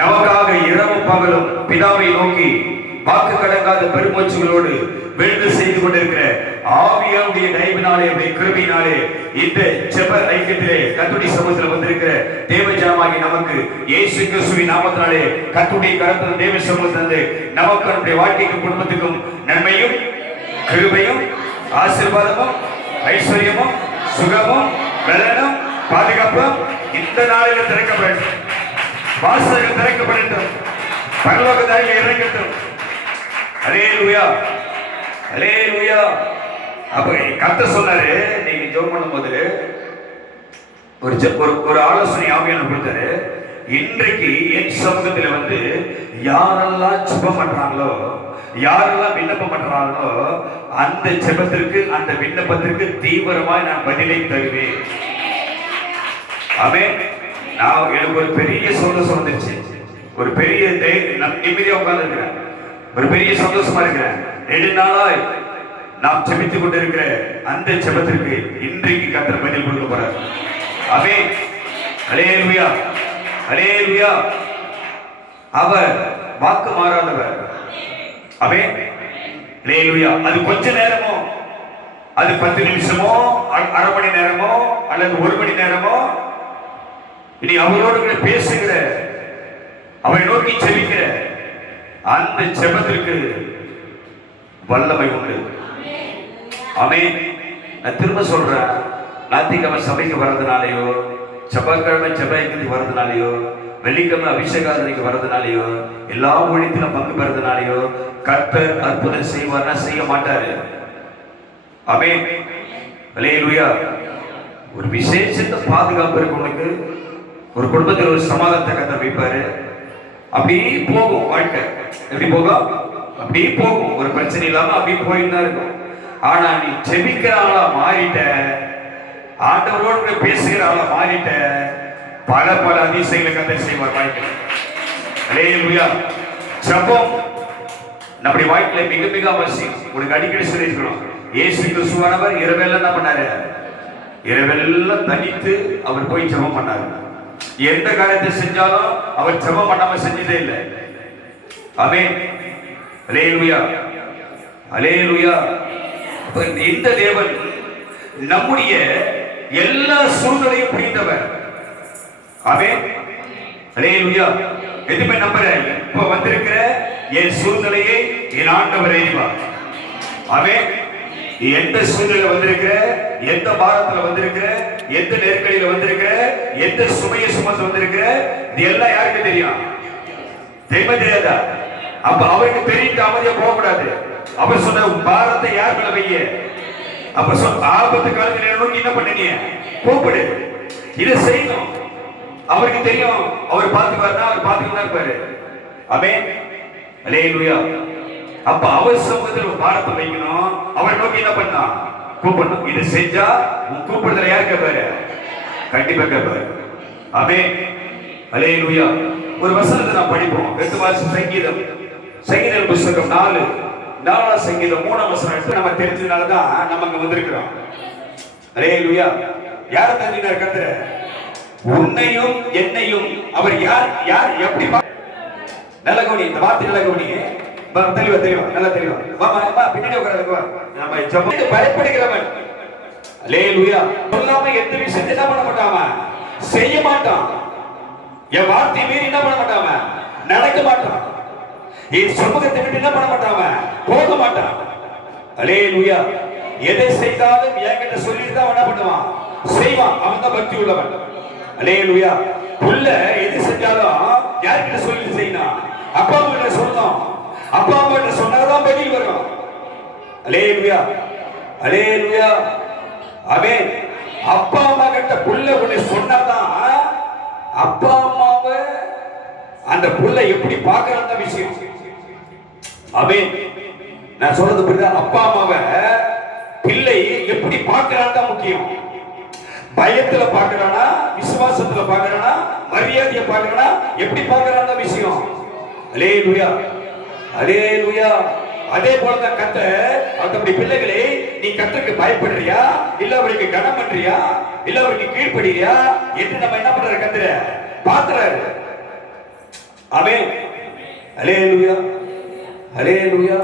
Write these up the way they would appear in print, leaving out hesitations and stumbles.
நமக்காக இரவும் பகலும் பிதாவை நோக்கி வாக்கு கடங்காத பெருமூச்சுகளோடு வேண்டு செய்து கொண்டிருக்கிற ஆவியாவுடைய தயவினாலே கிருபையினாலே இந்த ஜெப ஐக்கியத்திலே கர்த்தருடைய சமூகத்தில் வந்திருக்கிற தேவ ஜனமாகி நமக்கு இயேசு கிறிஸ்துவின் நாமத்தினாலே கர்த்தருடைய கரத்தில் தேவ சமூகத்திலிருந்து நமக்கு நம்முடைய வாழ்க்கைக்கும் குடும்பத்துக்கும் நன்மையும் கிருபையும் ஆசீர்வாதமும் ஐஸ்வர்யமும் சுகமும் பலனும் பாதுகாப்பும் இந்த நாளில் திறக்க வேண்டும். வாசல்கள் திறக்கப்படட்டும். பரலோக தாயை இறங்கட்டும். அல்லேலூயா, அல்லேலூயா. அப்ப கர்த்தர் சொன்னாரு, நீங்க ஜெபம் பண்ணும்போது ஒரு ஆலோசனை ஆவியானவர் கொடுத்தாரு. இன்றைக்கு என் சமூகத்தில் வந்து யாரெல்லாம் ஜெபம் பண்றாங்களோ, யாரெல்லாம் விண்ணப்பம் பண்றாங்களோ, அந்த ஜெபத்திற்கு அந்த விண்ணப்பத்திற்கு தீவிரமாய் நான் பதிலை தருவேன். ஆமென். நான் எனக்கு ஒரு பெரிய சந்தோஷம் வந்துருச்சு. ஒரு பெரிய நிம்மதியா உட்கார்ந்து இருக்கிறேன். ஒரு பெரிய சந்தோஷமா இருக்கிறேன். 2 நாளாய் நாம் ஜெபித்துக் கொண்டிருக்கிற அந்த ஜெபத்திற்கு இன்றைக்கு கர்த்தர் பதில் கொடுக்க போறார். ஆமென். அல்லேலூயா, அல்லேலூயா. அவர் வாக்கு மாறாதவர். ஆமென். அல்லேலூயா. அது கொஞ்ச நேரமோ, அது 10 நிமிஷமோ, அரை மணி நேரமோ, அல்லது 1 மணி நேரமோ, இனி அவரோடு பேசுகிற, அவரை நோக்கி ஜெபிக்கிற அந்த ஜெபத்திற்கு வல்லமை உண்டு. ஆமென். நான் திரும்ப சொல்றேன், ஞாயிற்றுக்கிழமை சபைக்கு வர்றதுனாலையோ, செவ்வாய்க்கிழமை செவ்வாய்க்கு வர்றதுனாலையோ, வெள்ளிக்கிழமை அபிஷேகாதனைக்கு வர்றதுனாலையோ, எல்லா ஊழியத்திலும் பங்கு பெறதுனாலையோ கர்த்தர் அற்புதம் செய்வார்னா செய்ய மாட்டாரு. ஆமென். அல்லேலூயா. ஒரு விசேஷத்த பாதுகாப்பு இருக்கு உனக்கு. ஒரு குடும்பத்தில் ஒரு சமாதானத்தை கர்த்தர் வைப்பாரு. அப்படி போகும் வாழ்க்கை. எப்படி போகும்? அப்படி போகும். ஒரு பிரச்சனை இல்லாம அப்படி போயிட்டு தான் இருக்கும். ஆனா நீ ஜெபிக்கிற ஆளா மாறிட்ட, ஆண்டவரோடு பேசுகிற ஆளா மாறிட்ட, பல பல அதிசயங்களை கர்த்தர் செய்வார் வாழ்க்கை. அல்லேலூயா. ஜெபம் நம்முடைய வாழ்க்கையில மிக மிக அவசியம். உனக்கு அடிக்கடி சொல்லியிருக்கணும், இயேசு கிறிஸ்துவானவர் இரவெல்லாம் என்ன பண்ணாரு? இரவெல்லாம் தனித்து அவர் போய் ஜெபம் பண்ணாரு. எந்த காரியத்தை செஞ்சாலும் அவர் ஜெபம் பண்ணாம செஞ்சதே இல்லை. ஆமென். அல்லேலூயா, அல்லேலூயா. இந்த தேவன் நம்முடைய எல்லா சூழ்நிலையும் புரிந்தவர். ஆமென். அல்லேலூயா. எதுவுமே நம்புற, இப்ப வந்திருக்கிற என் சூழ்நிலையை என் ஆண்டவர் அறிவார். ஆமென். எந்த சூழ்நிலை வந்திருக்கிற, எந்த பாரத்துல வந்திருக்கிற, எந்த நெருக்கடியில வந்திருக்கிற, எந்த சுமையை சுமந்து வந்திருக்கிற, இது எல்லாம் யாருக்கு தெரியும்? தெரியாதா? அப்ப அவருக்கு தெரியும், அமைதியா போக கூடாது. அவர் சொன்ன பாரத்தை யார் மேல வைய? அப்ப ஆபத்து காலத்தில் நோக்கி என்ன பண்ணீங்க? கூப்பிடு, இதை செய்யணும். அவருக்கு தெரியும், அவர் பார்த்துப்பாருன்னா அவர் பார்த்துக்கிட்டு இருப்பாரு. ஆமென். அல்லேலூயா. அப்ப அவர் சமூகத்தில் பாரத்தை வைக்கணும். அவரை நோக்கி என்ன பண்ணா? கூப்பிடணும். இது செஞ்சா உன் கூப்பிடுதல யார் கேட்பாரு? கண்டிப்பா கேட்பாரு. ஆமென். அல்லேலூயா. ஒரு வசனத்தை நான் படிப்போம். 8 வாசி சங்கீதம், சங்கீத புத்தகம் 4 சங்கீதம் 3 வசனம் எடுத்து நம்ம தெரிஞ்சதுனாலதான் நம்ம அங்க வந்திருக்கிறோம். அல்லேலூயா. யார் தெரிஞ்சினார் கர்த்தர்? உன்னையும் என்னையும் அவர் யார் யார் எப்படி நல்ல கவனி. இந்த வார்த்தை நல்ல கவனி. தெளிவா தெளிவா நல்லா தெளிவா. பின்னாடி உட்காருங்க. நம்ம ஜெபத்துக்கு பயப்படுகிறவன், அல்லேலூயா, சொல்லாம எந்த விஷயத்தை என்ன பண்ண மாட்டாம செய்ய மாட்டான். என் வார்த்தை மீறி என்ன பண்ண மாட்டாம நடக்க மாட்டான். என் சமூகத்தை விட்டு என்ன பண்ண மாட்டாம போக மாட்டான். அல்லேலூயா. எதை செய்தாலும் என்கிட்ட சொல்லிட்டு தான் என்ன பண்ணுவான்? செய்வான். அவன் தான் பக்தி உள்ளவன். அல்லேலூயா. புள்ள எது செஞ்சாலும் யார்கிட்ட சொல்லி செய்யணும்? அப்பா அம்மா சொல்லணும். அப்பா அம்மா சொன்னதான் பதில் வரும். அல்லேலூயா, அல்லேலூயா. ஆமென். அப்பா அம்மா கிட்ட புள்ள ஒண்ணு சொன்னாதான் அப்பா அம்மாவை அந்த புள்ள எப்படி பார்க்கற விஷயம். ஆமென். நான் சொல்றது புரியுதா? அப்பா அம்மாவை பிள்ளை எப்படி பார்க்கறான் முக்கியம். பயத்துல பார்க்கறானா, விசுவாசத்துல பார்க்கறானா, மரியாதையை பார்க்கறானா, எப்படி பார்க்கறான் விஷயம். அல்லேலூயா, அல்லேலூயா. அதே போலதான் கர்த்தர் அவருடைய பிள்ளைகளை, நீ கர்த்தருக்கு பயப்படுறியா, இல்ல அவருக்கு கனம் பண்றியா, இல்ல அவருக்கு கீழ்ப்படியா என்று நம்ம என்ன பண்ற கர்த்தர் பாக்குறாரு. ஆமென். அல்லேலூயா, அல்லேலூயா.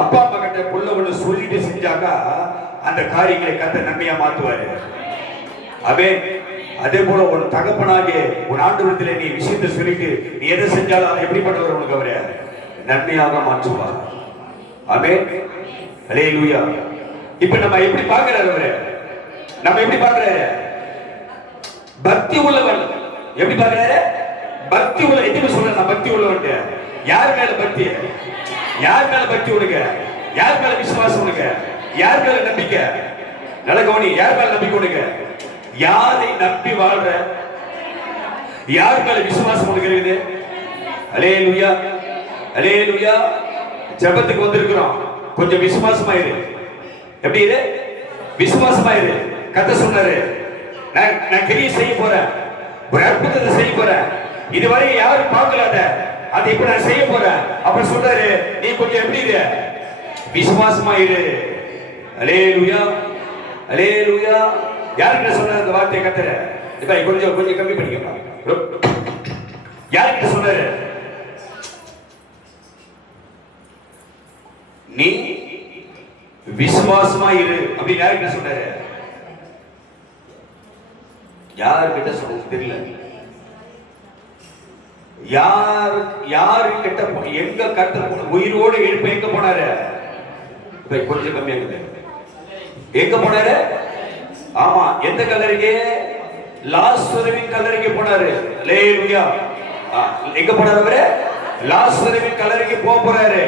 அப்பா அம்மா கிட்ட புள்ள ஒண்ணு சொல்லிட்டு செஞ்சாக்கா அந்த காரியங்களை கர்த்தர் நன்மையா மாத்துவாரு. ஆமென். அதே போல ஒரு தகப்பனாகிய ஒரு ஆண்டவரத்திலே நீ விஷயத்தை சொல்லிட்டு நீ எதை செஞ்சாலும் அதை எப்படி பண்ணுவார் உனக்கு அவரை நன்மையாக மாற்றுவார். ஆமென். அல்லேலூயா. இப்ப நம்ம எப்படி பார்க்கிறாரு அவரை? நம்ம எப்படி பார்க்கிறாரு? பக்தி உள்ளவன். எப்படி பார்க்கிறாரு? பக்தி உள்ள. எதுக்கு சொல்ற நான் பக்தி உள்ளவன்? யார் மேல பக்தி? யார் மேல பக்தி உனக்கு? யார் மேல விசுவாசம் உனக்கு? யார் மேல நம்பிக்கை? நல்ல கவனி. யார் மேல நம்பிக்கை உனக்கு? யாரை நம்பி வாழ்ற? யார் மேல விசுவாசம் உனக்கு இருக்குது? அல்லேலூயா, அல்லேலூயா. ஜெபத்துக்கு வந்திருக்கிறோம், கொஞ்சம் விசுவாசமாயிரு. எப்படி இரு? விசுவாசமாயிரு. கர்த்தர் சொன்னாரு, நான் கிரியை செய்ய போறேன், ஒரு அற்புதத்தை செய்ய போறேன், இதுவரை யாரும் பார்க்கலாத, அதை இப்ப நான் செய்ய போறேன். அப்ப சொல்றாரு, நீ கொஞ்சம் எப்படி இரு? விசுவாசமாயிரு. அல்லேலூயா, அல்லேலூயா. யார்கிட்ட சொன்னாரு அந்த வார்த்தையை கர்த்தர்? இப்ப கொஞ்சம் கொஞ்சம் கம்மி பண்ணிக்க. யார்கிட்ட சொன்னாரு? நீ விசுவாசமா இரு அப்படின்னு யார்கிட்ட சொன்னாரு? யார்கிட்ட சொன்னது தெரியல. யாரு கிட்ட எங்க கர்த்தர் உயிரோடு எழுப்ப எங்க போனாரு? இப்ப கொஞ்சம் கம்மியா எங்க போனாரு? ஆமா, எந்த கல்லறைக்கு? லாசருவின் கல்லறைக்கு போனாரு. அல்லேலூயா. எங்க போனாரு அவரு? லாசருவின் கல்லறைக்கு போறாரு.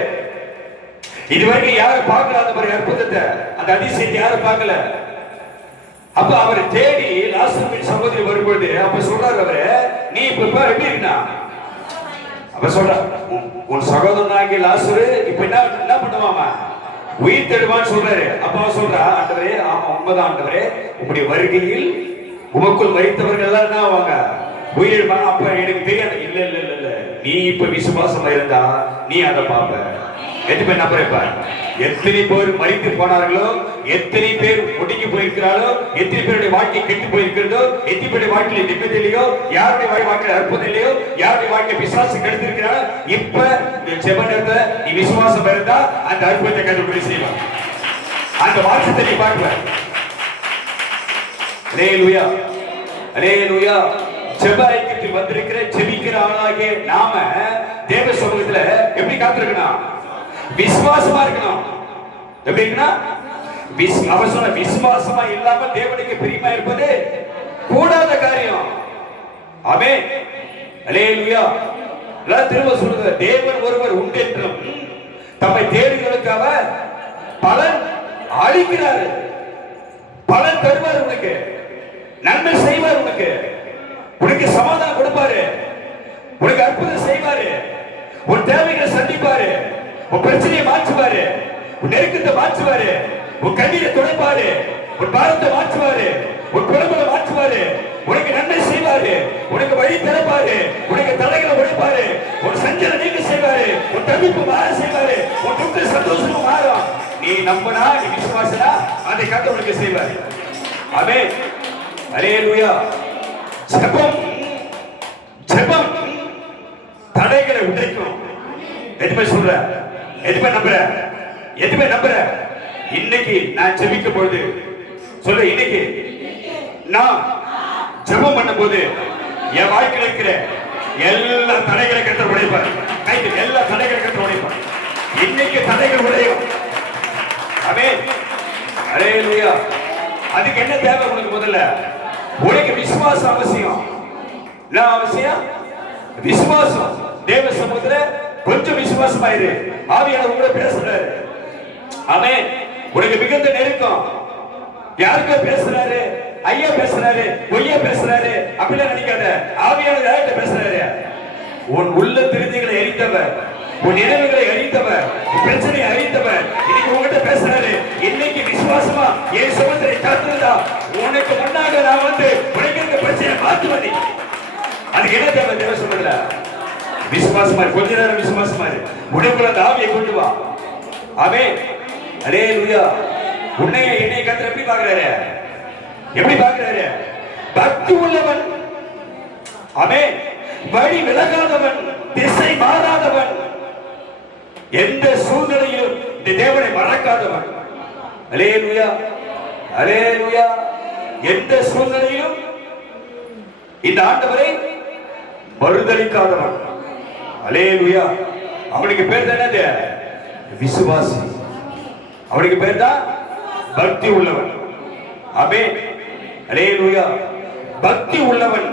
இதுவரைக்கும் யாரும் பார்க்கல அந்த மாதிரி அற்புதத்தை, அந்த அதிசயத்தை யாரும் பார்க்கல. அப்ப அவர் தேடி லாசருவின் சகோதரி வரும்போது அப்ப சொல்றாரு அவரு, நீ இப்ப எப்படி இருக்கா? அப்ப சொல்ற, உன் சகோதரனாகிய லாசரு இப்ப என்ன பண்ணுவாமா? உயிர் தேடுவான்னு சொல்றாரு. அப்ப அவன் சொல்றா, ஆண்டவரே, ஆமா உண்மைதான் ஆண்டவரே, உங்களுடைய வருகையில் உமக்குள் மரித்தவர்கள் எல்லாம் என்ன ஆவாங்க? உயிரிழப்பாங்க. அப்ப எனக்கு தெரியாது. இல்ல இல்ல இல்ல இல்ல, நீ இப்ப விசுவாசமா இருந்தா நீ அதை பாப்ப. எத்தனை பேர் நம்புறப்ப? எத்தனை பேர் மரித்து போனார்களோ, எத்தனை பேர் ஒடுங்கி போயிருக்கிறாரோ, எத்தனை பேருடைய வாழ்க்கை கெட்டு போயிருக்கிறதோ, எத்தனை பேருடைய வாழ்க்கையில நிம்மதி இல்லையோ, யாருடைய வாழ்க்கையில அற்புதம் இல்லையோ, யாருடைய வாழ்க்கை விசுவாசம் கெடுத்திருக்கிறாரோ, இப்ப இந்த ஜெபனத்தை நீ விசுவாசம் இருந்தா அந்த அற்புதத்தை கண்டுபிடி செய்வான். அந்த வாசத்தை நீ பார்க்கல. அல்லேலூயா, அல்லேலூயா. ஜெப ஐக்கியத்தில் வந்திருக்கிற ஜெபிக்கிற ஆளாகிய நாம தேவ சமூகத்துல எப்படி காத்திருக்கணும்? விசுவாசமா இருக்கணும். எப்படின்னா அவர் சொன்ன விசுவாசமா இல்லாம தேவனுக்கு பிரியமா இருப்பது கூடாத காரியம். ஆமென், அல்லேலூயா. திரும்ப சொல்லுங்க, தேவன் ஒருவர் உண்டு என்றும் தம்மை தேடுகளுக்கு அவர் பலன் அளிக்கிறார். பலன் தருவார், உனக்கு நன்மை செய்வார், உனக்கு சமாதானம் கொடுப்பாரு, உனக்கு அற்புதம் செய்வாரு, உன் தேவைகளை சந்திப்பாரு, உன் பிரச்சனையை மாற்றுவாரு, உன் நெருக்கத்தை மாற்றுவாரு, உன் கண்ணீரை துடைப்பாரு, உன் பாரத்தை மாற்றுவாரு, உன் குடும்பத்தை மாற்றுவாரு, உனக்கு நன்மை செய்வாரு, உனக்கு வழி திறப்பாரு, உனக்கு தலைகளை உடைப்பாரு, உன் சஞ்சல நீங்க செய்வாரு, உன் தவிப்பு மாற செய்வாரு, உன் துக்க சந்தோஷமா மாறும். நீ நம்பினா, நீ விசுவாசனா, அதை கர்த்தர் உனக்கு செய்வாரு. ஆமென், அல்லேலூயா. ஜெபம் ஜெபம் தடைகளை உடைக்கும். எதுமே சொல்ற, எதுமே நம்புற, எதுமே நம்புற. இன்னைக்கு நான் ஜெபிக்கும் பொழுது சொல்ல, இன்னைக்கு நான் ஜெபம் பண்ணும் போது என் வாழ்க்கையில் இருக்கிற எல்லா தடைகளை கர்த்தர் உடைப்பார். எல்லா தடைகளை கர்த்தர் உடைப்பார். இன்னைக்கு தடைகள் உடையும். ஆமென், அல்லேலூயா. அதுக்கு என்ன தேவை உனக்கு? முதல்ல உனக்கு விசுவாசம் அவசியம். என்ன அவசியம்? விசுவாசம். தேவ சமூகத்துல கொஞ்சம் விசுவாசமாயிரு. ஆவியானவர் உங்களை பேசுறாரு. ஆமென். உனக்கு மிகுந்த நெருக்கம். யாருக்கோ பேசுறாரு, ஐயா பேசுறாரு, பொய்யா பேசுறாரு அப்படிலாம் நினைக்காத. ஆவியானவர் யார்கிட்ட பேசுறாரு? உன் உள்ள திருதிகளை எரித்தவர், உன் நினைவுகளை அழித்தவர், உன் பிரச்சனையை அழித்தவர் இன்னைக்கு உங்ககிட்ட பேசுறாரு. இன்னைக்கு விசுவாசமா என் சுமத்தை காத்திருந்தா உனக்கு முன்னாக நான் வந்து உனக்கு இருக்க பிரச்சனையை மாற்றுவதை. அதுக்கு என்ன தேவை? தேவ சொல்லுங்க, விசுவாசமா கொஞ்ச நேரம் விசுவாசமா உனக்குள்ள அந்த ஆவியை கொண்டு வா. ஆமென், அல்லேலூயா. உன்னைய என்னை கர்த்தர் எப்படி பார்க்கிறாரு? எப்படி பார்க்கிறாரு? பக்தி உள்ளவன். ஆமென். வழி விலகாதவன், திசை எந்த சூழ்நிலையிலும் இந்த தேவனை மறக்காதவன். அல்லேலூயா, அல்லேலூயா. எந்த சூழ்நிலையிலும் இந்த ஆண்டவரை மறுதலிக்காதவன். அல்லேலூயா. அவனுக்கு பேர் தான் என்னது? விசுவாசி. அவனுக்கு பேர் தான் பக்தி உள்ளவன். ஆமென். அல்லேலூயா. பக்தி உள்ளவன்,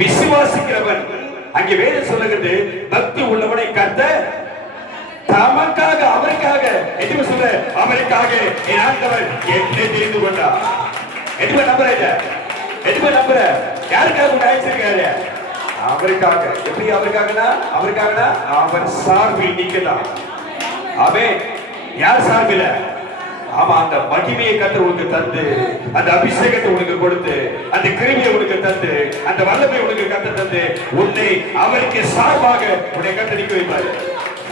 விசுவாசிக்கிறவன். அங்கே வேதம் சொல்லுகிறது, பக்தி உள்ளவனை கர்த்தர் தமக்காக, அவருக்காக, எதுக்கு சொல்ற, அவருக்காக என் ஆண்டவர் என்னை தெரிந்து கொண்டார். எதுக்கு நம்புற? எதுக்கு நம்புற? யாருக்காக உன்னை அழைச்சிருக்காரு? அவருக்காக. எப்படி அவருக்காகனா? அவருக்காகனா அவர் சார்பில் நிக்கலாம். ஆமென். யார் சார்பில்? ஆமா, அந்த மகிமையை கர்த்தர் உனக்கு தந்து, அந்த அபிஷேகத்தை உனக்கு கொடுத்து, அந்த கிருபையை உனக்கு தந்து, அந்த வல்லமை உனக்கு கர்த்தர் தந்து, உன்னை அவருக்கு சார்பாக உன்னை கர்த்தர் நிற்க வைப்பார்.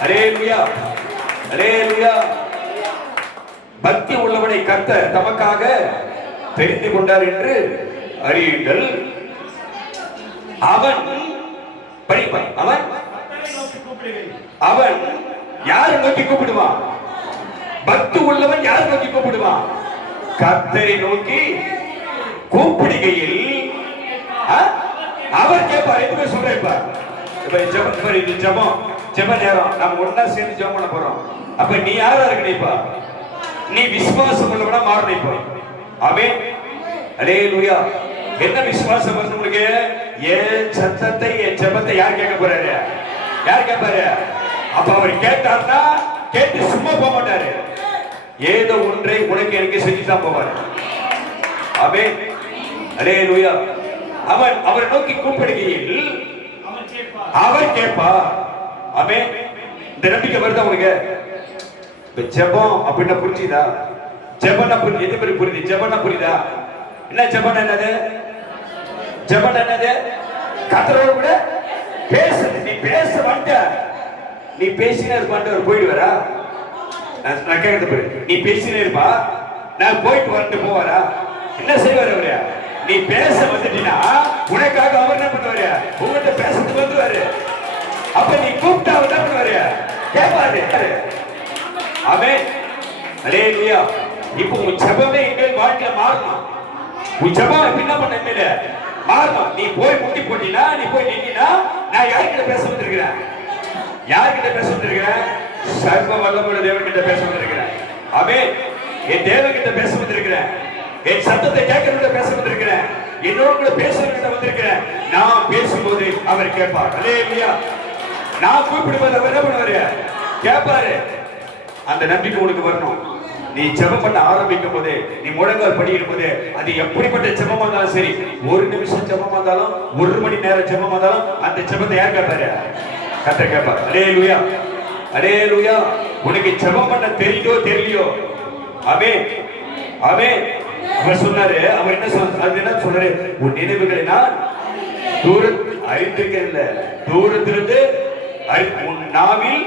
அல்லேலூயா, அல்லேலூயா. பக்தி உள்ளவனை கர்த்தர் தமக்காக தெரிந்து கொண்டார் என்று அறியுங்கள். அவன் படிப்பான். அவன் யாரை நோக்கி கூப்பிடுவான்? பக்தி உள்ளவன் யாரை நோக்கி கூப்பிடுவான்? கர்த்தரை நோக்கி கூப்பிடுகையில் அவர் கேட்பார். எதுவுமே சொல்றேன். ஜெப நேரம் நம்ம ஒன்னா சேர்ந்து ஜெபம் பண்ண போறோம். அப்ப நீ யாரா இருக்கணைப்பா? நீ விசுவாசம் உள்ளவனா மாறணைப்பா. ஆமென். அல்லேலூயா. என்ன விசுவாசம் வந்து உங்களுக்கு? என் சத்தத்தை, என் ஜெபத்தை யார் கேட்க போறாரு? யார் கேட்பாரு? அப்ப அவர் கேட்டார்னா கேட்டு சும்மா போக மாட்டாரு. ஏதோ ஒன்றை உனக்கு எனக்கு செஞ்சுதான் போவார். ஆமென். அல்லேலூயா. அவன் அவரை நோக்கி கூப்பிடுகையில் அவர் கேட்பார். ஆமென். இந்த நம்பிக்கை வருதா உனக்கு? ஜெபம் அப்படின்னா புரிஞ்சுதா? ஜெபம்னா புரியுது. எது மாதிரி புரியுது? ஜெபம்னா புரியுதா? என்ன ஜெபம்? என்னது ஜெபம்? என்னது? கர்த்தரோடு கூட பேசுறது. நீ பேச வந்த, நீ பேசினே இருப்பான்னு போயிடுவாரா? நான் கேட்கறது பாரு. நீ பேசினே இருப்பா, நான் போயிட்டு வந்துட்டு போவாரா? என்ன செய்வார் அவரு? நீ பேச வந்துட்டீங்கன்னா உனக்காக அவர் என்ன பண்ணுவாரு? உங்ககிட்ட பேசுறதுக்கு வந்துருவாரு. அப்ப நீ கூப்பிட்டா அவர் என்ன பண்ணுவாரு? கேட்பாரு. ஆமென். அல்லேலூயா. இப்போ உன் ஜெபமே எங்கள் வாழ்க்கையில மாறணும். உன் ஜெபம் என்ன பண்ண இல்ல மாறணும். நீ போய் முட்டி போட்டீங்கன்னா, நீ போய் நின்னா, நான் யார்கிட்ட பேச வந்திருக்கிறேன்? யார்கிட்ட பேச வந்திருக்கிறேன்? சர்வ வல்லமையுள்ள தேவன்கிட்ட பேச வந்திருக்கிறேன். ஆமென். என் தேவன்கிட்ட பேச வந்திருக்கிறேன். என் சத்தத்தை கேட்கிறவங்க பேச வந்திருக்கிறேன். என்னோட கூட பேசுறவங்க வந்திருக்கிறேன். நான் பேசும்போது அவர் கேட்பார். அல்லேலூயா. நான் கூப்பிடும்போது அவர் என்ன பண்ணுவாரு? கேட்பாரு. அந்த நம்பிக்கை உனக்கு வரணும். நீ ஜெபம் பண்ண ஆரம்பிக்கும் போதே, நீ முழங்கால் படிக்கும் போதே, அது எப்படிப்பட்ட ஜெபமா இருந்தாலும் சரி, ஒரு நிமிஷம் ஜெபமா இருந்தாலும், ஒரு மணி நேரம் ஜெபமா இருந்தாலும், அந்த ஜெபத்தை யார் கேட்பாரு? கர்த்தர் கேட்பார். அல்லேலூயா, அல்லேலூயா. உனக்கு ஜெபம் பண்ண தெரியுதோ தெரியலையோ, ஆமென், ஆமென். அவர் சொன்னாரு, அவர் என்ன சொல்றாரு? அது என்ன சொல்றாரு? உன் நினைவுகளை நான் அறிந்திருக்கிறேன். தூரத்திலிருந்து உன் நாவில்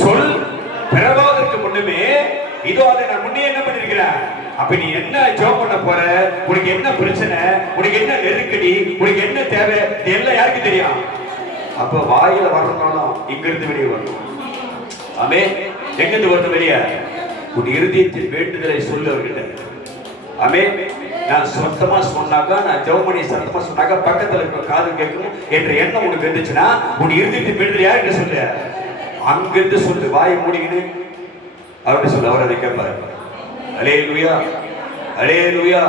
சொல் பிறவாதற்கு முன்னமே இதோ அதை நான் முன்னே என்ன பண்ணிருக்கிறேன். அப்ப நீ என்ன ஜெபம் பண்ண போற? உனக்கு என்ன பிரச்சனை? உனக்கு என்ன நெருக்கடி? உனக்கு என்ன தேவை? இது எல்லாம் யாருக்கு தெரியும்? அப்ப வாயில வரணும்னாலும் இங்க இருந்து வெளியே வரணும். ஆமென். எங்க இருந்து வரணும் வெளியே? உன் இருதயத்தின் வேண்டுதலை சொல்லு அவர்கிட்ட. ஆமென். நான் சொந்தமா சொன்னாக்கா, நான் ஜெபம் பண்ணி சத்தமா சொன்னாக்கா பக்கத்துல இருக்க காது கேட்கணும் என்ற எண்ணம் உனக்கு இருந்துச்சுன்னா, உன் இருதயத்தின் வேண்டுதல் யார்கிட்ட சொல்லு? அங்கிருந்து சொல்லு. வாயை மூடிக்கிட்டு அவர்கிட்ட சொல்லு. அவர் அதை கேட்பாரு. அல்லேலூயா, அல்லேலூயா.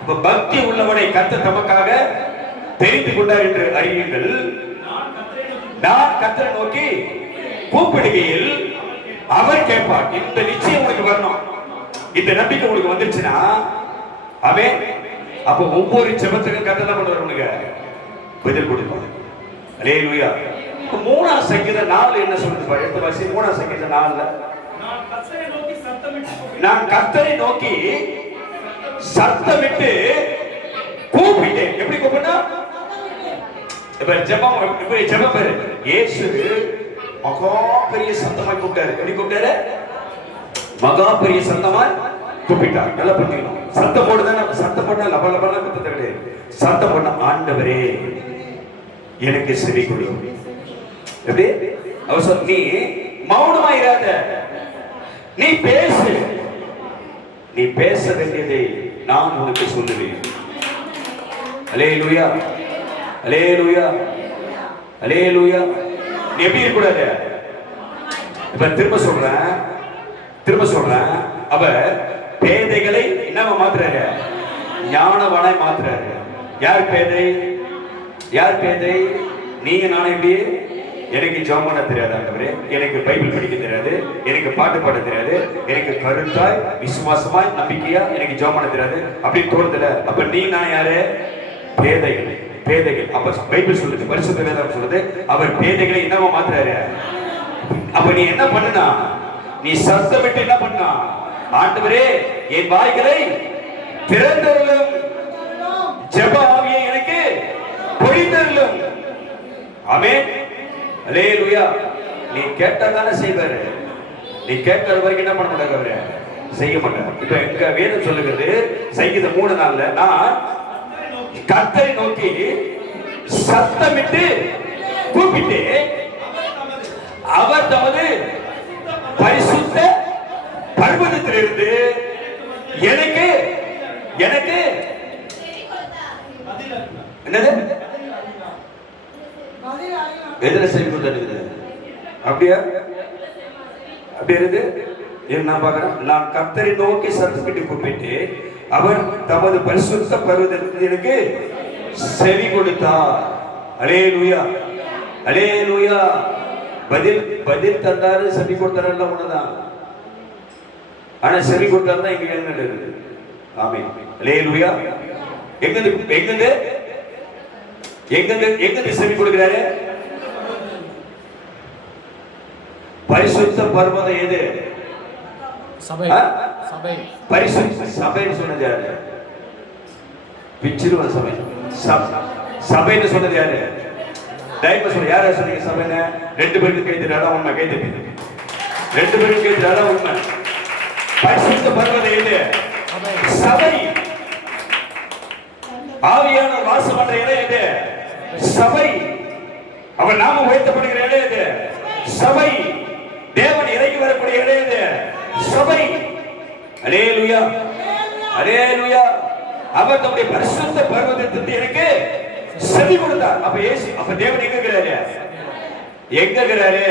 இப்ப பக்தி உள்ளவனை கர்த்தர் தமக்காக தெரிந்து கொண்டார் என்று அறியுங்கள். நான் கர்த்தரை நோக்கி கூப்பிடுகையில் அவர் கேட்பார். இந்த நிச்சயம் உனக்கு வரணும். இந்த நம்பிக்கை உனக்கு வந்துருச்சுன்னா, ஆமென். அப்ப ஒவ்வொரு ஜெபத்துக்கும் கர்த்தர் என்ன பண்ணுவார்? உனக்கு பதில் கொடுப்பார். அல்லேலூயா. 3ஆம் சங்கீதம் 4 என்ன சொல்லுது பாரு. எடுத்து வாசி. 3ஆம் சங்கீதம் 4ல நான் கர்த்தரை நோக்கி சத்தமிட்டு கூப்பிட்டேன். எப்படி கூப்பிட்டா? இப்ப ஜெபம் இப்படி ஜெபம் பாரு. இயேசு மகா பெரிய சத்தமா கூப்பிட்டாரு. எப்படி கூப்பிட்டாரு? மகா பெரிய சத்தமா கூப்பிட்டார். நல்லா புரிஞ்சுக்கணும். சத்தம் போடுதான், சத்தம் போட்டா லப லபலாம் கத்துறது கிடையாது. சத்தம் போட்டா ஆண்டவரே எனக்கு செவி கொடு. எப்படி? அவர் சொல், நீ மௌனமா இராத, நீ பேசு. நீ பேச வேண்டியதை நான் உனக்கு சொல்லுவேன். அல்லேலூயா, அல்லேலூயா, அல்லேலூயா. நீ எப்படி இருக்க கூடாது? இப்ப திரும்ப சொல்றேன், அவர் பேதைகளை என்னவா மாத்துறாரு? ஞானவானாய் மாத்துறாரு. யார் பேதை? யார் பேதை? நீங்க நானும் எப்படி? எனக்கு ஜெபம் பண்ண தெரியாது ஆண்டவரே, எனக்கு பைபிள் படிக்க தெரியாது, எனக்கு பாட்டு பாட தெரியாது, எனக்கு கருத்தாய் விசுவாசமாய் நம்பிக்கையா எனக்கு ஜெபம் பண்ண தெரியாது அப்படி தோணுதுல. அப்ப நீ நான் யாரு? பேதைகள், பேதைகள். அப்ப பைபிள் சொல்லுது, பரிசுத்த வேதம் சொல்லுது, அவர் பேதைகளை என்னவா மாத்துறாரு? அப்ப நீ என்ன பண்ணுனா? நீ சத்தமிட்டு என்ன பண்ணா? ஆண்டவரே என் வாய்களை திறந்தருளும், ஜெப ஆவியை எனக்கு பொழிந்தருளும். ஆமென், அல்லேலூயா. நீ கேட்டதானே செய்வாரு. நீ கேட்கற வரைக்கும் என்ன பண்ண மாட்டாங்க, அவரு செய்ய மாட்டாங்க. இப்ப எங்க வேதம் சொல்லுகிறது, சங்கீதம் 3:4, நான் கர்த்தரை நோக்கி சத்தமிட்டு கூப்பிட்டு அவர் தமது பரிசுத்த பர்வதத்திலிருந்து எனக்கு எனக்கு என்னது எதிர செவி கொடுத்து அப்படியா? அப்படி இருக்கு. நான் பார்க்கிறேன், நான் கர்த்தரை நோக்கி சத்தமிட்டு கூப்பிட்டு அவர் தமது பரிசுத்த பர்வதத்திலிருந்து எனக்கு செவி கொடுத்தார். அல்லேலூயா, அல்லேலூயா. பதில் தந்தாரு, செவி கொடுத்தாரு ஒண்ணுதான். ஆனா செவி கொடுத்தாருன்னா இங்க என்ன இருக்குது? ஆமென், அல்லேலூயா. எங்க செவி கொடுக்கிறாரு? பரிசுத்த பர்வதம் எது? சபை. சபை, பரிசுத்த சபைன்னு சொன்னது யாரு? பிச்சிருவ சபை. சபைன்னு சொன்னது யாரு? டைப்ப சொல்ல. யார சொன்னீங்க சபைன்னு? 2 பேருக்கு கை தட்டாதான் உண்மை. கை தட்டி 2 பேருக்கு கை தட்டாதான் உண்மை. பரிசுத்த பர்வதம் எது? சபை. ஆவியான வாசம் பண்ற இடம் எது? சபை. அவர் நாம உயர்த்தப்படுகிற இடம் எது? சபை. தேவன் இறங்கி வரக்கூடிய இடம் எது? சபை. அல்லேலூயா, அல்லேலூயா. அவர் தம்முடைய பரிசுத்த பர்வதத்திலிருந்து எனக்கு செவி கொடுத்தார். அப்ப இயேசு, அப்ப தேவன் எங்க இருக்கிறாரு? எங்க இருக்கிறாரு?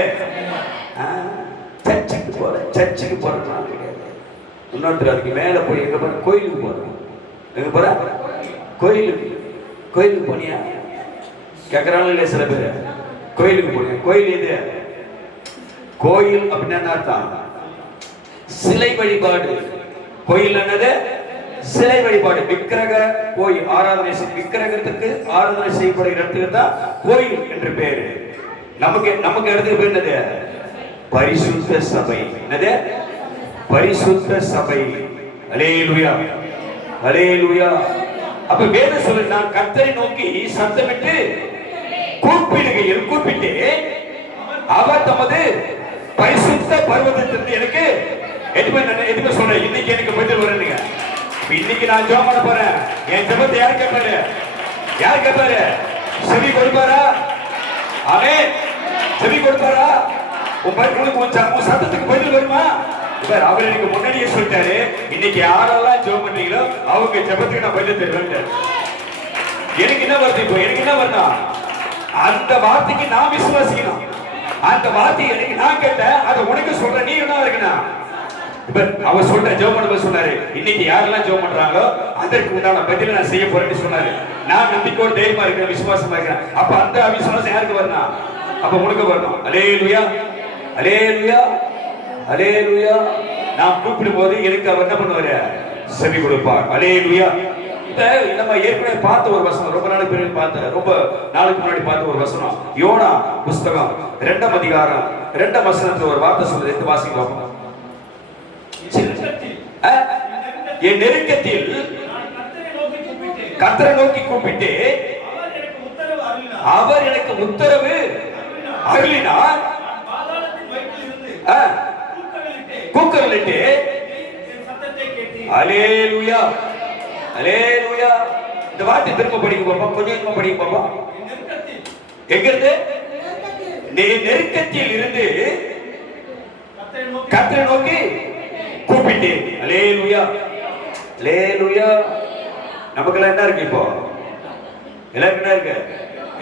சர்ச்சுக்கு போறதுனால கிடையாது. இன்னொருத்தர் அதுக்கு மேல போய் எங்க போற? கோயிலுக்கு போறோம். எங்க போற? கோயிலுக்கு போனியா கேக்குறாங்க இல்லையா சில பேர்? கோயிலுக்கு போனியா? கோயில் எது? கோயில் அப்படின்னா என்ன அர்த்தம்? சிலை வழிபாடு. கோயில் என்னது? சிலை வழிபாடு. விக்கிரக கோயில் ஆராதனை, விக்கிரகத்துக்கு ஆராதனை செய்யப்படுகிற இடத்துக்கு தான் கோயில் என்று பேரு. நமக்கு இடத்துக்கு பேர் என்னது? பரிசுத்த சபை. என்னது? பரிசுத்த சபை. அல்லேலூயா, அல்லேலூயா. அப்ப வேதம் சொல்லுது, நான் கர்த்தரை நோக்கி சத்தமிட்டு கூப்பிட்டு அவர் தமது பரிசுத்த பர்வதத்திலிருந்து எனக்கு எதுவுமே சொல்றேன். இன்னைக்கு எனக்கு பதில் வருங்க. இன்னைக்கு நான் ஜெபம் பண்ண போறேன். என் ஜெபத்தை யார் கேட்பாரு? யார் கேட்பாரு? செவி கொடுப்பாரா? ஆமென். செவி கொடுப்பாரா? உன் சத்தத்துக்கு பதில் வருமா? அவர் எனக்கு முன்னாடியே சொல்லிட்டாரு, இன்னைக்கு யாரெல்லாம் ஜெபம் பண்றீங்களோ அவங்க ஜெபத்துக்கு நான் பதில் தருவேன். எனக்கு என்ன வருது? இப்போ எனக்கு என்ன வருதா? அந்த வார்த்தைக்கு நான் விசுவாசிக்கணும். அந்த வார்த்தை எனக்கு நான் கேட்டேன், அதை உனக்கு சொல்றேன். நீ என்ன இருக்கணும்? இப்ப அவர் சொல்ற ஜெபம் பண்ண சொன்னாரு, இன்னைக்கு யாரெல்லாம் ஜெபம் பண்றாங்களோ அதற்கு உண்டான பதில நான் செய்ய போறேன்னு சொன்னாரு. நான் நம்பிக்கையோட தைரியமா இருக்கிறேன், விசுவாசமா இருக்கிறேன். அப்ப அந்த விசுவாசம் யாருக்கு வரணும்? அப்ப உனக்கு வரணும். அல்லேலூயா, அல்லேலூயா, அல்லேலூயா. நான் கூப்பிடும் போது எனக்கு அவர் என்ன பண்ணுவாரு? செவி கொடுப்பார். அல்லேலூயா. நம்ம ஏற்கனவே பார்த்த ஒரு வசனம், ரொம்ப நாளைக்கு பிறகு பார்த்த, ரொம்ப நாளுக்கு முன்னாடி பார்த்த ஒரு வசனம், யோனா புஸ்தகம் 2ஆம் அதிகாரம் 2ஆம் வசனத்துல ஒரு வார்த்தை சொல்லுது. எடுத்து வாசிக்கலாம். என் நெருக்கத்தில் கர்த்தரை நோக்கி கூப்பிட்டு அவர் எனக்கு உத்தரவு அருளினார். கூக்குரலிட்டு அல்லேலூயா, அல்லேலூயா. இந்த வார்த்தை திரும்ப படிக்க பாப்பா, கொஞ்சம் படிக்க பாப்பா. எங்க இருந்து? நெருக்கத்தில் இருந்து கர்த்தரை நோக்கி கூப்பிட்டேன். அல்லேலூயா, அல்லேலூயா. நமக்கெல்லாம் என்ன இருக்கு இப்போ? எல்லாருக்கும் என்ன இருக்கு?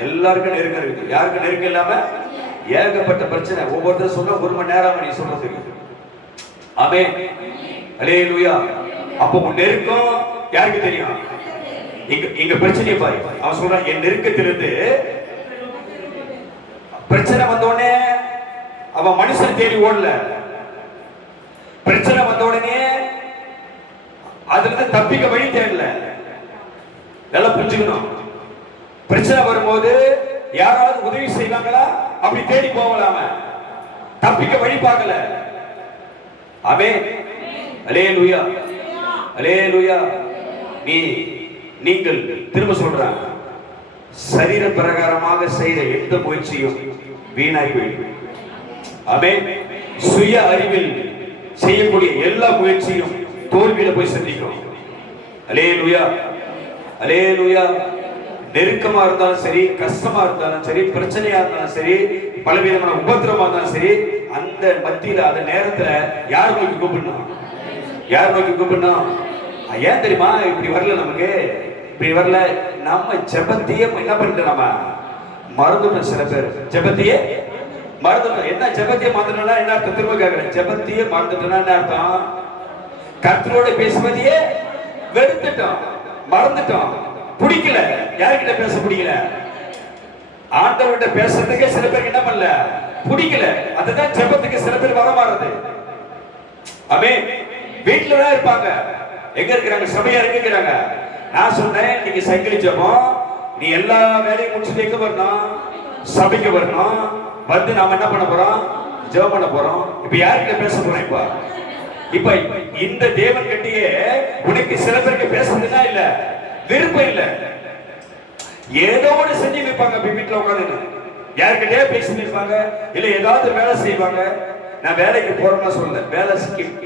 எல்லாருக்கும் நெருக்கம் இருக்கு. யாருக்கு நெருக்கம் இல்லாம? ஏகப்பட்ட பிரச்சனை. ஒவ்வொருத்தரும் சொன்னா 1 மணி நேரம் நீ சொல்றதுக்கு. ஆமென், அல்லேலூயா. அப்போ உன் நெருக்கம் யாருக்கு தெரியும்? இங்க பிரச்சனையை பாரு. அவன் சொல்றான், என் நெருக்கத்திலிருந்து பிரச்சனை வந்தோடனே அவன் மனுஷன் தேடி ஓடல. பிரச்சனை வந்த உடனே அதுல இருந்து தப்பிக்க வழி தேடல. நல்லா புரிஞ்சுக்கணும். பிரச்சனை வரும்போது யாராவது உதவி செய்வாங்களா அப்படி தேடி போகலாம, தப்பிக்க வழி பார்க்கல. ஆமென், அல்லேலூயா, அல்லேலூயா. நீங்கள் திரும்ப சொல்றாங்க, சரீர பிரகாரமாக செய்த எந்த முயற்சியும் வீணாகி போயிடும். ஆமென். சுய அறிவில் செய்யக்கூடிய எல்லா முயற்சியும் தோல்வியில போய் சந்திக்கும். அல்லேலூயா, அல்லேலூயா. நெருக்கமா இருந்தாலும் சரி, கஷ்டமா இருந்தாலும் சரி, பிரச்சனையா இருந்தாலும் சரி, பலவிதமான உபத்திரமா இருந்தாலும் சரி, அந்த மத்தியில அந்த நேரத்துல யார் நோக்கி கூப்பிடணும்? யார் நோக்கி கூப்பிடணும்? ஏன் தெரியுமா? இப்படி வரல, நமக்கு இப்படி வரல. நம்ம ஜெபத்தையே என்ன பண்ணிட்டு நம்ம மறந்துட்டோம். சில பேர் ஜெபத்தையே மறந்துட்டோம். என்ன ஜெபத்தையே மறந்துட்டோம்னா என்ன அர்த்தம்? திரும்ப கேட்கிறேன். ஜெபத்தையே மறந்துட்டோம்னா என்ன அர்த்தம்? கர்த்தரோட பேசுவதையே வெறுத்துட்டோம், மறந்துட்டோம், பிடிக்கல. யார்கிட்ட பேச பிடிக்கல? ஆண்டவர்கிட்ட பேசுறதுக்கே சில பேருக்கு என்ன பண்ணல, பிடிக்கல. அதுதான் ஜெபத்துக்கு சில பேர் வர மாறுது. ஆமென். வீட்டுல தான் இருப்பாங்க. எங்க இருக்கிறாங்க? சபையா இருக்கிறாங்க. நான் சொன்னேன், நீங்க சங்கிலி ஜெபம், நீ எல்லா வேலையும் முடிச்சுட்டு எங்க வரணும்? சபைக்கு வரணும். வந்து நாம என்ன பண்ண போறோம்? ஜெபம் பண்ண போறோம். இப்ப யார்கிட்ட பேச போறோம்? இப்ப இந்த தேவன் கிட்டயே உனக்கு சில பேருக்கு பேசுறதுன்னா இல்ல, விருப்பம் இல்ல. ஏதோ ஒன்று செஞ்சு நிற்பாங்க. வீட்டுல உட்காந்து யாருக்கிட்டே பேசி நிற்பாங்க, இல்ல ஏதாவது வேலை செய்வாங்க. நான் வேலைக்கு போறேன்னா சொல்ல,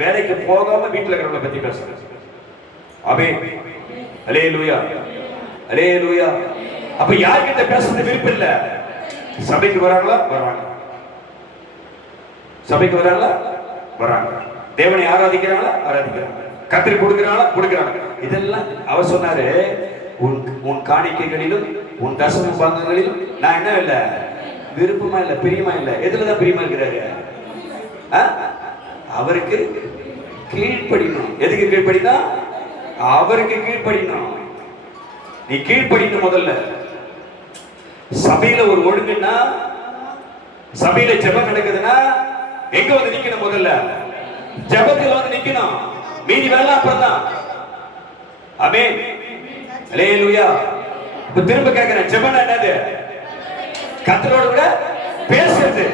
வேலைக்கு போகாம வீட்டுல இருக்கிறவங்களை பத்தி பேசுறேன். ஆமென், அல்லேலூயா, அல்லேலூயா. அப்ப யார்கிட்ட பேசுறது விருப்பம் இல்ல? சபைக்கு வராங்களா? வராங்க. சபைக்கு வராங்களா? வராங்க. தேவனை ஆராதிக்கிறாங்களா? ஆராதிக்கிறாங்க. கர்த்தருக்கு கொடுக்கிறாங்களா? கொடுக்கிறாங்க. இதெல்லாம் அவர் சொன்னாரு, உன் காணிக்கைகளிலும் உன் தசம பாகங்களிலும் நான் என்ன இல்ல, விருப்பமா இல்ல, பிரியமா இல்ல. எதுலதான் பிரியமா இருக்கிறாரு? அவருக்கு கீழ்ப்படியணும். எதுக்கு கீழ்ப்படினா? அவருக்கு கீழ்ப்படியணும். நீ கீழ்ப்படியணும். முதல்ல சபையில ஒரு ஒழுங்குன்னா, சபையில ஜெபம் நடக்குதுன்னா எங்க வந்து நிக்கணும்? முதல்ல ஜெபத்துல வந்து நிக்கணும். மீதி வேலை அப்புறம் தான். ஆமென், அல்லேலூயா. இப்ப திரும்ப கேக்குறேன், ஜெபம் என்னது? கர்த்தரோட கூட பேசுறது.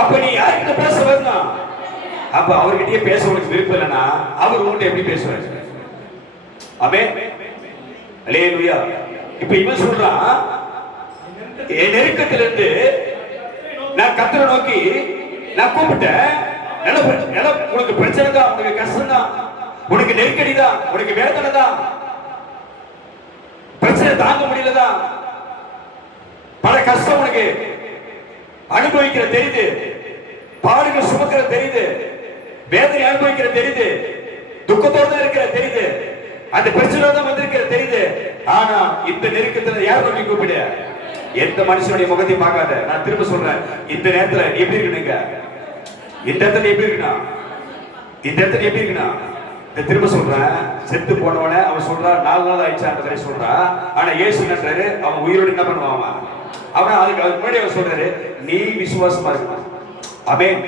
அப்ப நீ யார்கிட்ட பேச வரணும்? அப்ப அவர்கிட்டயே பேச உனக்கு விருப்பம் இல்லைன்னா அவர் உன்கிட்ட எப்படி பேசுவாரு? ஆமென், அல்லேலூயா. இப்ப இவன் சொல்றான், என் நெருக்கத்திலிருந்து நான் கர்த்தரை நோக்கி நான் கூப்பிட்டேன். உனக்கு பிரச்சனை தான், உனக்கு கஷ்டம் தான், உனக்கு நெருக்கடி தான், உனக்கு வேதனை தான், பிரச்சனை தாங்க முடியலதான், பல கஷ்டம் உனக்கு அனுபவிக்கிற தெரியுது, பாடுகள் சுமக்கிற தெரியுது, வேதனை அனுபவிக்கிற தெரியுது, துக்கத்தோட இருக்கிற தெரியுது, அந்த பிரச்சனை தான் வந்திருக்கிற தெரியுது. ஆனா இந்த நெருக்கத்துல யார் நோக்கி கூப்பிடு? எந்த மனுஷனுடைய முகத்தை பார்க்காத. நான் திரும்ப சொல்றேன், இந்த நேரத்துல எப்படி இருக்குங்க? இந்த இடத்துல எப்படி இருக்குனா? இந்த இடத்துல எப்படி இருக்குனா? திரும்ப சொல்றேன், செத்து போனவன அவன் சொல்றான் 4 நாள் ஆயிடுச்சு அந்த வரை சொல்றான். ஆனா இயேசு என்னன்றாரு, அவன் உயிரோடு என்ன பண்ணுவான்? அவன் அதுக்கு முன்னாடி அவர் சொல்றாரு, நீ விசுவாசமா இருக்கணும். ஆமென்.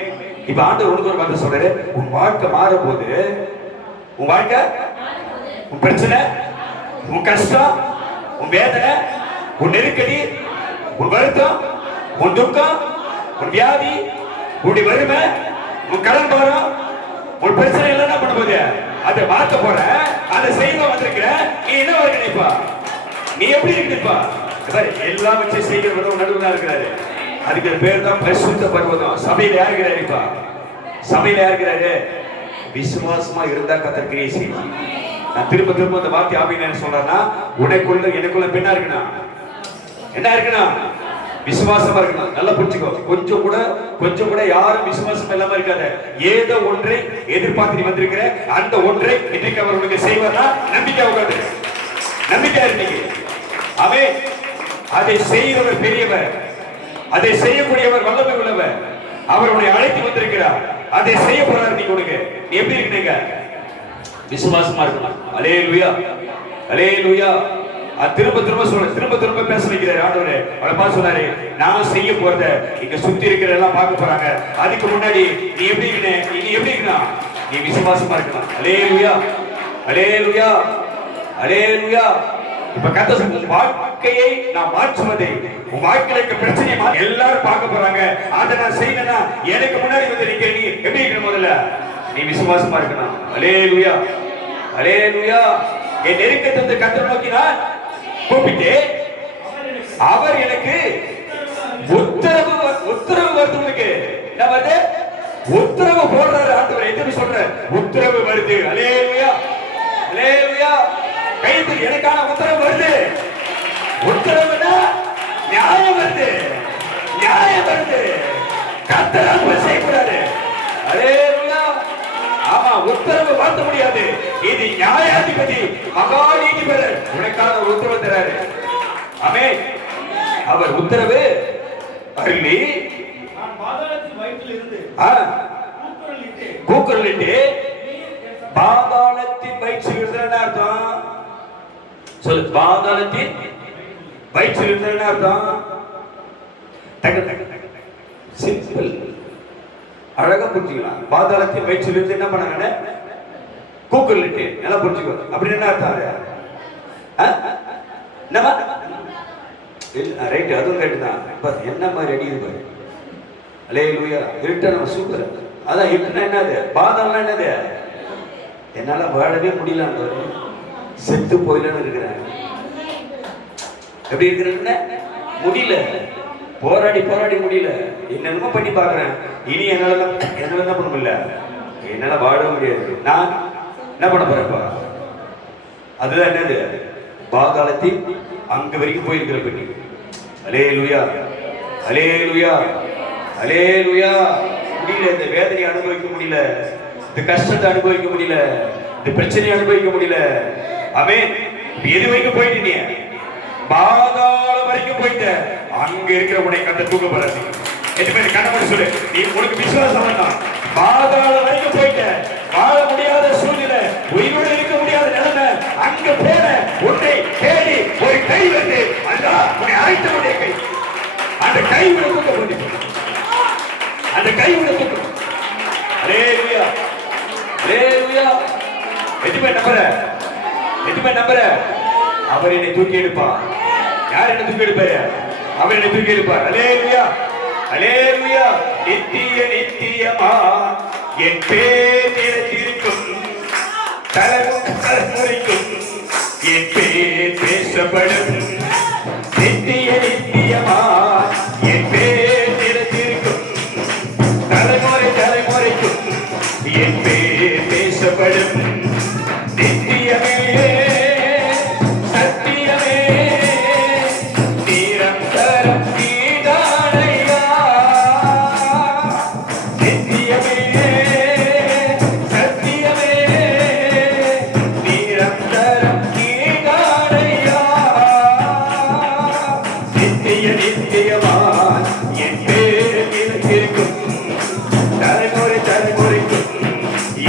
இப்ப ஆண்டவர் உனக்கு ஒரு வார்த்தை சொல்றாரு, உன் வாழ்க்கை மாறும் போது, உன் வாழ்க்கை, உன் பிரச்சனை, உன் கஷ்டம், உன் வேதனை, உன் நெருக்கடி, உன் வருத்தம், உன் துக்கம், உன் வியாதி, உன்னுடைய வறுமை, உன் கடன் பாரம், உன் பிரச்சனை எல்லாம் என்ன பண்ண போது? அதை மாத்த போற, அதை செய்ய வந்திருக்கிற. நீ என்ன வர நினைப்பா? நீ எப்படி இருப்பா? எல்லாம் வச்சு செய்கிறவங்க நடுவுதான் இருக்கிறாரு. அதுக்கு பேர் தான் பரிசுத்த பர்வதம். சபையில யார் இருக்கிறாருப்பா? சபையில யார் இருக்கிறாரு? விசுவாசமா இருந்தா கர்த்தர் கிரியை செய்வார். நான் திரும்ப திரும்ப அந்த வார்த்தை ஆமீன் சொல்றேன்னா, உனக்குள்ள எனக்குள்ள பெண்ணா இருக்கணும். என்ன இருக்கணும்? விசுவாசமா இருக்கணும். நல்லா புரிஞ்சுக்கோ. கொஞ்சம் கூட யாரும் விசுவாசம் இல்லாம இருக்காத. ஏதோ ஒன்றை எதிர்பார்த்து நீ வந்திருக்கிற, அந்த ஒன்றை இன்றைக்கு அவர் உனக்கு செய்வார்னா நம்பிக்கை உட்காந்து நம்பிக்கை இருந்தீங்க. அவன் அதை செய்கிறவர் பெரியவர், அதை செய்யக்கூடியவர் வல்லமை உள்ளவர். அவர் உன்னை அழைத்து வந்திருக்கிறார், அதை செய்ய போறாரு. நீங்க உனக்கு நீ எப்படி இருக்கீங்க? விசுவாசமா இருக்கணும். அல்லேலூயா, அல்லேலூயா. திரும்ப பேச வைக்கிறார் ஆண்டவரே. அவளை பார்த்து சொன்னாரு, நான் செய்ய போறத இங்க சுத்தி இருக்கிற எல்லாம் பார்க்க போறாங்க. அதுக்கு முன்னாடி நீ எப்படி இருக்கணும்? நீ விசுவாசமா இருக்கணும். அல்லேலூயா, அல்லேலூயா, அல்லேலூயா. இப்ப கர்த்தர் வாழ்க்கையை நான் மாற்றுவதை, உன் வாழ்க்கையில இருக்க பிரச்சனையை எல்லாரும் பார்க்க போறாங்க. அதை நான் செய்யணும்னா எனக்கு முன்னாடி வந்து நிக்க. நீ எப்படி இருக்கணும்? முதல்ல நீ விசுவாசமா இருக்கணும். அல்லேலூயா, அல்லேலூயா. என் நெருக்கத்தை கர்த்தரை நோக்கி நான் கூப்பிட்டு அவர் எனக்கு உத்தரவு வருது. உனக்கு என்ன வருது? உத்தரவு போடுறாரு ஆண்டவர். எதுன்னு சொல்ற? உத்தரவு வருது. அல்லேலூயா, அல்லேலூயா. கைது எனக்கான உத்தரவு வருது. உத்தரவுனா நியாயம் வருது, நியாயம் வருது. கர்த்தர் அன்பு செய்யக்கூடாது. அல்லேலூயா. ஆமா, உத்தரவு மாற்ற முடியாது. இது நியாயாதிபதி, மகா நீதிபதி உனக்கான உத்தரவு தராரு. ஆமென். அவர் உத்தரவு அருளி பாதாளத்தின் வயிற்றிலிருந்து கூக்குரலிட்டு பாதாளத்தின் வயிற்றில் இருந்ததுன்னு அர்த்தம் சொல்லு. பாதாளத்தின் வயிற்றில் இருந்ததுன்னு அர்த்தம் சிம்பிள், அழகா புரிஞ்சுக்கலாம். பாதாளத்தின் வயிற்றில் இருந்து என்ன பண்ணாங்க? கூக்குரலிட்டு. நல்லா புரிஞ்சுக்கோ. அப்படின்னு என்ன அர்த்தம்? ரைட், அதுவும் ரைட்டு தான். என்ன மாதிரி அடிக்குது பாரு. அல்லேலூயா. இருட்டணும் சூப்பர். அதான் இருட்டுனா என்னது? பாதாளம்னா என்னது? என்னால வாழவே முடியல, செத்து போயிலன்னு இருக்கிறேன். எப்படி இருக்கிறேன்னு முடியல, போராடி முடியல. என்னென்னமோ பண்ணி பாக்குறேன். இனி என்னால என்ன பண்ண முடியல, என்னால வாழ முடியாது. நான் என்ன பண்ண போறேன்ப்பா? அதுதான் என்னது? பாதாளத்தின் அங்க வரைக்கும் போயிருக்கிற பெண்ணி. அல்லேலூயா, அல்லேலூயா, அல்லேலூயா. முடியல, இந்த வேதனையை அனுபவிக்க முடியல, இந்த கஷ்டத்தை அனுபவிக்க முடியல, இந்த பிரச்சனையை அனுபவிக்க முடியல. அவன் எது வரைக்கும் போயிட்டீங்க? பாதாளம் வரைக்கும் போயிட்ட. அங்க இருக்கிற உடைய கத்த தூக்க போறாரு. கண்ணப்படி சொல்லு, நீ உனக்கு விசுவாசம் வேண்டாம். பாதாளம் வரைக்கும் போயிட்ட. வாழ முடியாத சூழ்நிலை, உயிரோடு இருக்க முடியாத நிலைமை. அங்க போன உன்னை தேடி ஒரு கை வந்து உன்னை அழைத்த உடைய கை, அந்த கை விட தூக்க போட்டு, அந்த கை விட தூக்க. அல்லேலூயா, அல்லேலூயா. எதுமே நம்புற அவர் என்னை தூக்கி எடுப்பார். யார் என்னை தூக்கி எடுப்பாரு? அவர் என்னை தூக்கி எடுப்பார். அல்லேலூயா, அல்லேலூயா. நித்தியமா என் பேர் நிலைத்திருக்கும், தலைமுறைக்கும் என் பேர் பேசப்படும். நித்தியமா என் பேர் நிலைத்திருக்கும், தலைமுறைக்கும் என் பேர் பேசப்படும். நித்தியமே சத்தியமே நிரந்தரம் நீதானையா. நித்தியமே சத்தியமே நிரந்தரம் நீதானையா. நித்தியமா என் பேர் நிலைத்திருக்கும், தலைமுறைக்கும்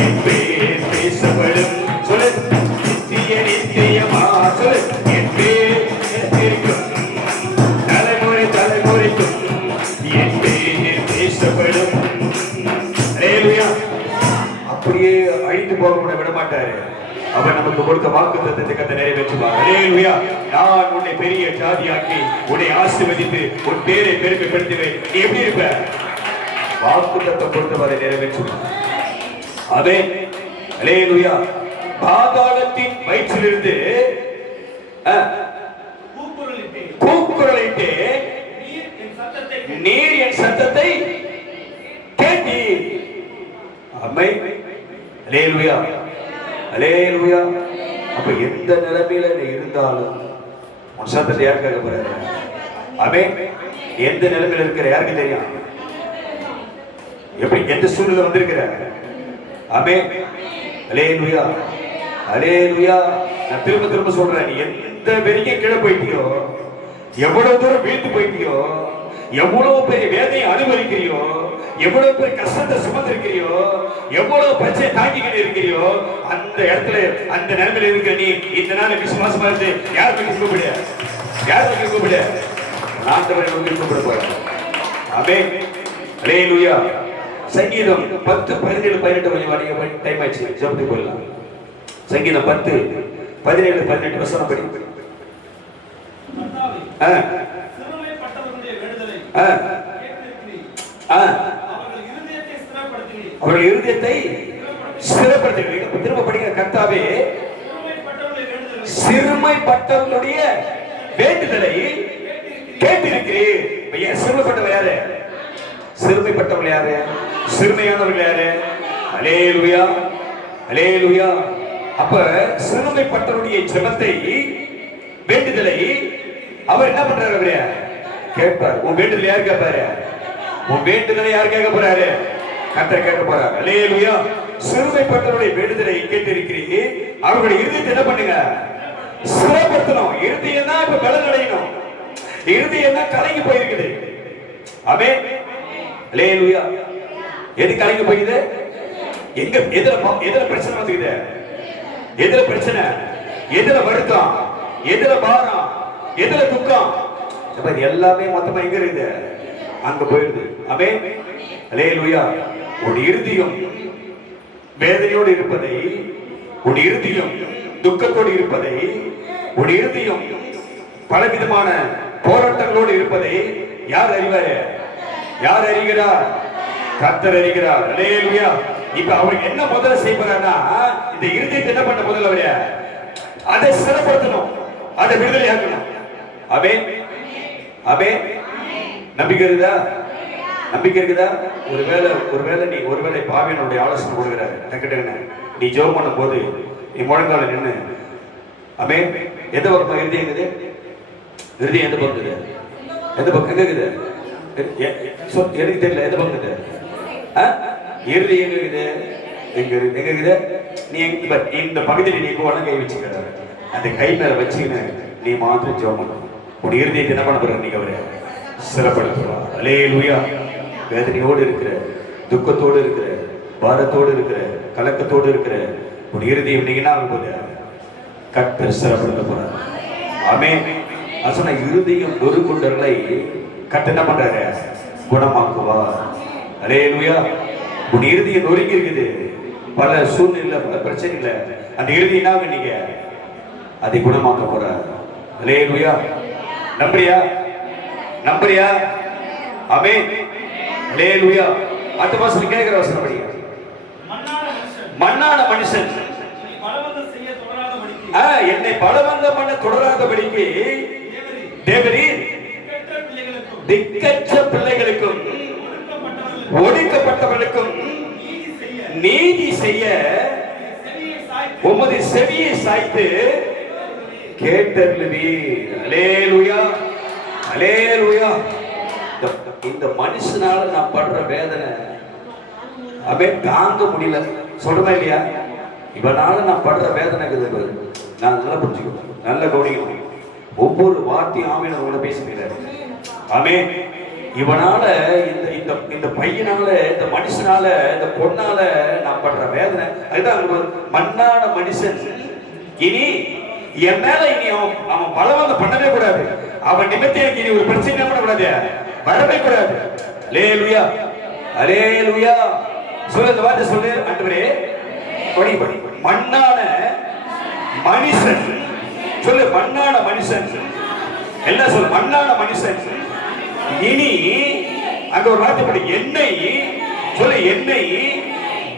என் பேர் பேசப்படும். சொல்லு, நித்தியமா சொல்லு, என் பேர் நிலைத்திருக்கும், தலைமுறைக்கும் என் பேர் பேசப்படும். அல்லேலூயா. அப்படியே அழித்து போக விட மாட்டாரு. அவர் நமக்கு கொடுத்த வாக்குத்தத்தத்தை கர்த்தர் நிறைவேற்றுவார். அல்லேலூயா. நான் உன்னை பெரிய ஜாதியாக்கி உன்னை ஆசீர்வதித்து உன் பேரை பெருமைப்படுத்துவேன். நீ எப்படி இருப்ப? வாக்குத்தத்தம் கொடுத்தவரை நிறைவேற்றுவார். அதே அல்லேலூயா. பாதாளத்தின் வயிற்றிலிருந்து கூக்குரலிட்டு நீர் என் சத்தத்தை கேட்டீர். ஆமென். அல்லேலூயா, அல்லேலூயா. அப்ப எந்த நிலைமையில நீ இருந்தாலும் உன் சத்தத்தை யார் கேட்க போறாரு? ஆமென். எந்த நிலைமையில இருக்கிற யாருக்கு தெரியும்? எப்படி எந்த சூழ்நிலை வந்திருக்கிற? ஆமென். அல்லேலூயா, அல்லேலூயா. நான் திரும்ப திரும்ப சொல்றேன், எந்த வரைக்கும் கீழே போயிட்டியோ, எவ்வளவு தூரம் வீழ்ந்து போயிட்டியோ, எவ்வளவு பெரிய வேதனையை அனுபவிக்கிறியோ, எவ்வளவு பெரிய கஷ்டத்தை சுமந்திருக்கிறியோ, எவ்வளவு பிரச்சனை தாங்கிக்கிட்டு இருக்கிறியோ, அந்த இடத்துல அந்த நிலைமையில இருக்கிற நீ இந்த நாள் விசுவாசமா இருந்து யார் பற்றி கூப்பிடு, யார் பற்றி கூப்பிடு? ஆண்டவரை நோக்கி கூப்பிட போறேன். ஆமென். அல்லேலூயா. சங்கீதம் 10, 17, 18 கொஞ்சம் டைம் ஆயிடுச்சு, ஜெபத்துக்கு போயிடலாம். சங்கீதம் 10, 17, 18 வசனம் படி. அவர்கள் இருதயத்தை ஸ்திரப்படுத்துகிறீர்கள். திரும்ப படிங்க. கர்த்தாவே, சிறுமைப்பட்டவர்களுடைய வேண்டுதலை கேட்டிருக்கிறீர். சிறுமைப்பட்டவர் யாரு? சிறுமைப்பட்டவர்கள் யாரு? சிறுமையானவர்கள் யாரு? அல்லேலூயா, அல்லேலூயா. அப்ப சிறுமைப்பட்டவருடைய ஜெபத்தை, வேண்டுதலை அவர் என்ன பண்றாரு? அவரே கேட்பார். உன் வேண்டுதல் யார் கேட்பாரு? உன் வேண்டுதலை யார் கேட்க போறாரு? கர்த்தர் கேட்க போறார். அல்லேலூயா. சிறுமைப்பட்டவருடைய வேண்டுதலை கேட்டிருக்கிறீர். அவர்களுடைய இருதயத்தை என்ன பண்ணுங்க? ஸ்திரப்படுத்தணும். இருதயம் தான் இப்ப பலன் அடையணும். இருதயம் தான் கலங்கி போயிருக்குது. ஆமென். அல்லேலூயா. எது கலங்கி போகுது? எங்க எதுல பிரச்சனை வந்துக்குது? எதுல பிரச்சனை? எதுல வருத்தம்? எதுல பாரம்? எதுல துக்கம்? எல்லாமே மொத்தமா எங்க இருக்குது? அங்க போயிடுது. ஆமென். அல்லேலூயா. உன் இருதயம் வேதனையோடு இருப்பதை, உன் இருதயம் துக்கத்தோடு இருப்பதை, உன் இருதயம் பலவிதமான போராட்டங்களோடு இருப்பதை யார் அறிவாரு? யார் அறிகிறார்? கர்த்தர் அறிகிறார். அல்லேலூயா. இப்ப அவருக்கு என்ன முதல்ல செய்யறாருன்னா, இந்த இருதயத்தை என்ன பண்ண முதல்ல அவரு அதை சிறப்படுத்தணும், அதை விடுதலை ஆக்கணும். ஆமென், ஆமென். நம்பிக்கை இருக்குதா? நம்பிக்கை இருக்குதா? ஒருவேளை பாவியனுடைய ஆலோசனை கொடுக்கிறாரு. டக்குன்னு நீ ஜெபம் பண்ணும் போது நீ முழங்கால நின்று, ஆமென். எந்த பக்கம் இருதயம் இருக்குது? இருதயம் எந்த பக்கம் இருக்குது? எந்த பக்கம் இருக்குது? எனக்கு தெரியல. எந்த பக்கம் இருக்குது? இருதயம் எங்க இருக்குது? எங்க இருக்குது? நீ இந்த பகுதியில் நீ போன கை வச்சுக்கிற, அந்த கை மேல வச்சுக்கின்னு நீ மாத்திரம் ஜெபம் பண்ணணும். உன் இருதயத்தை என்ன பண்ண போற? நீங்க அவரை சிறப்படுத்துவா. அல்லேலூயா. வேதனையோடு இருக்கிற, துக்கத்தோடு இருக்கிற, பாரத்தோடு இருக்கிற, கலக்கத்தோடு இருக்கிற உன் இருதயம் நீங்க என்ன ஆகும் போது கர்த்தர் சிறப்படுத்த போறார். ஆமென். சொன்ன இருதயம் நொறுங்குண்டர்களை கர்த்தர் என்ன பண்றாரு? குணமாக்குவார். அல்லேலூயா. உன் இருதயம் நொறுங்கி இருக்குது, பல சூழ்நிலை, பல பிரச்சனைகளை, அந்த இருதயம் நீங்க அதை குணமாக்க போறார். அல்லேலூயா. நம்புறியா? நம்புறியா? ஆமென். அல்லேலூயா. அடுத்த வசனம் கேட்கிற வசனம் படிங்க. மண்ணான மனுஷன் என்னை பலவந்தம் பண்ண தொடராதபடிக்கு தேவரீர் திக்கற்ற பிள்ளைகளுக்கும் ஒடுக்கப்பட்டவர்களுக்கும் நீதி செய்ய உமது செவியை சாய்த்து கேட்டருளுவீர். அல்லேலூயா, அல்லேலூயா. இந்த மனுஷனால நான் படுற வேதனை அப்படியே தாங்க முடியல. சொல்றமா இல்லையா? இவனால நான் படுற வேதனை நான் நல்லா புரிஞ்சுக்கணும், நல்லா கவனிக்கணும். ஒவ்வொரு வார்த்தையும் ஆமீன் அவங்கள பேசுகிறார். ஆமென். இவனால இந்த பையனால, இந்த மனுஷனால, இந்த பொண்ணால நான் படுற வேதனை அதுதான். மண்ணான மனுஷன் இனி என் மேல இனி அவன் பலவந்தம் பண்ணவே கூடாது. அவன் நிமித்தம் எனக்கு இனி ஒரு பிரச்சனை பண்ணக்கூடாது, வரவே கூடாது. அல்லேலூயா, அல்லேலூயா. சொல்ல இந்த வார்த்தை சொல்லு. ஆண்டவரே மண்ணான மனுஷன் சொல்லு. மண்ணான மனுஷன் என்ன சொல்லு? மண்ணான மனுஷன் இனி அங்க ஒரு வார்த்தை படி. என்னை சொல்லு. என்னை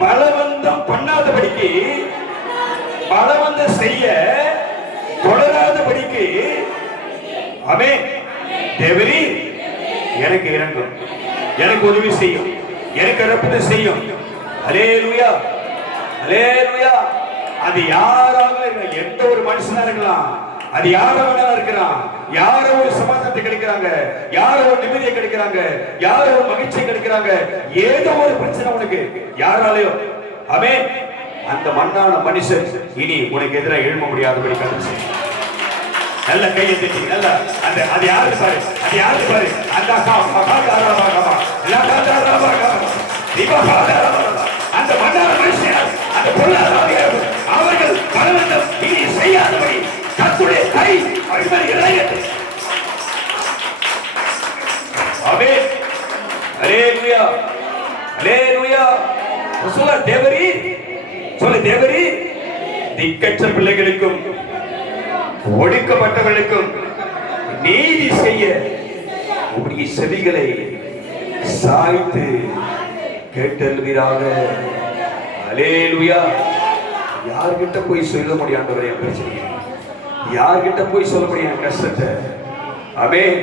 பலவந்தம் பண்ணாதபடிக்கு, பலவந்தம் செய்ய தொடராதபடிக்கு ஆமென். தேவரீ எனக்கு இறங்கும், எனக்கு உதவி செய்யும், எனக்கு ரப்பத்தை செய்யும். அல்லேலூயா, அல்லேலூயா. அது யாராக எந்த ஒரு மனுஷனா இருக்கலாம், அது யாராக இருக்கலாம், யாரோ ஒரு சமாதானத்தை கிடைக்கிறாங்க, யாரோ ஒரு நிம்மதியை கிடைக்கிறாங்க, யாரோ ஒரு மகிழ்ச்சியை கிடைக்கிறாங்க. ஏதோ ஒரு பிரச்சனை உனக்கு யாராலையும் ஆமென். அந்த மண்ணான மனுஷன் இனி உனக்கு எதிராக எழும்ப முடியாதபடி கருத்து நல்ல கையை தட்டி நல்ல அந்த அது யாரு பாரு, அது யாரு பாரு. அந்த அந்த மண்ணான மனுஷன் அந்த பொருளாதார அவர்கள் பலவந்தம் இனி செய்யாதபடி கர்த்தருடைய கை அழிமறிகிறது. ஆமென். அல்லேலூயா, அல்லேலூயா. சொல்ல தேவரீ, சொல்ல தேவரீ, திக்கற்ற பிள்ளைகளுக்கும் ஒடுக்கப்பட்டவர்களுக்கும் நீதி செய்ய உடைய செவிகளை சாய்த்து கேட்டல்வீராக. அல்லேலூயா. யார்கிட்ட போய் சொல்ல முடியும் ஆண்டவரே என் பிரச்சனை? யார்கிட்ட போய் சொல்ல முடியும் என் கஷ்டத்தை? ஆமென்.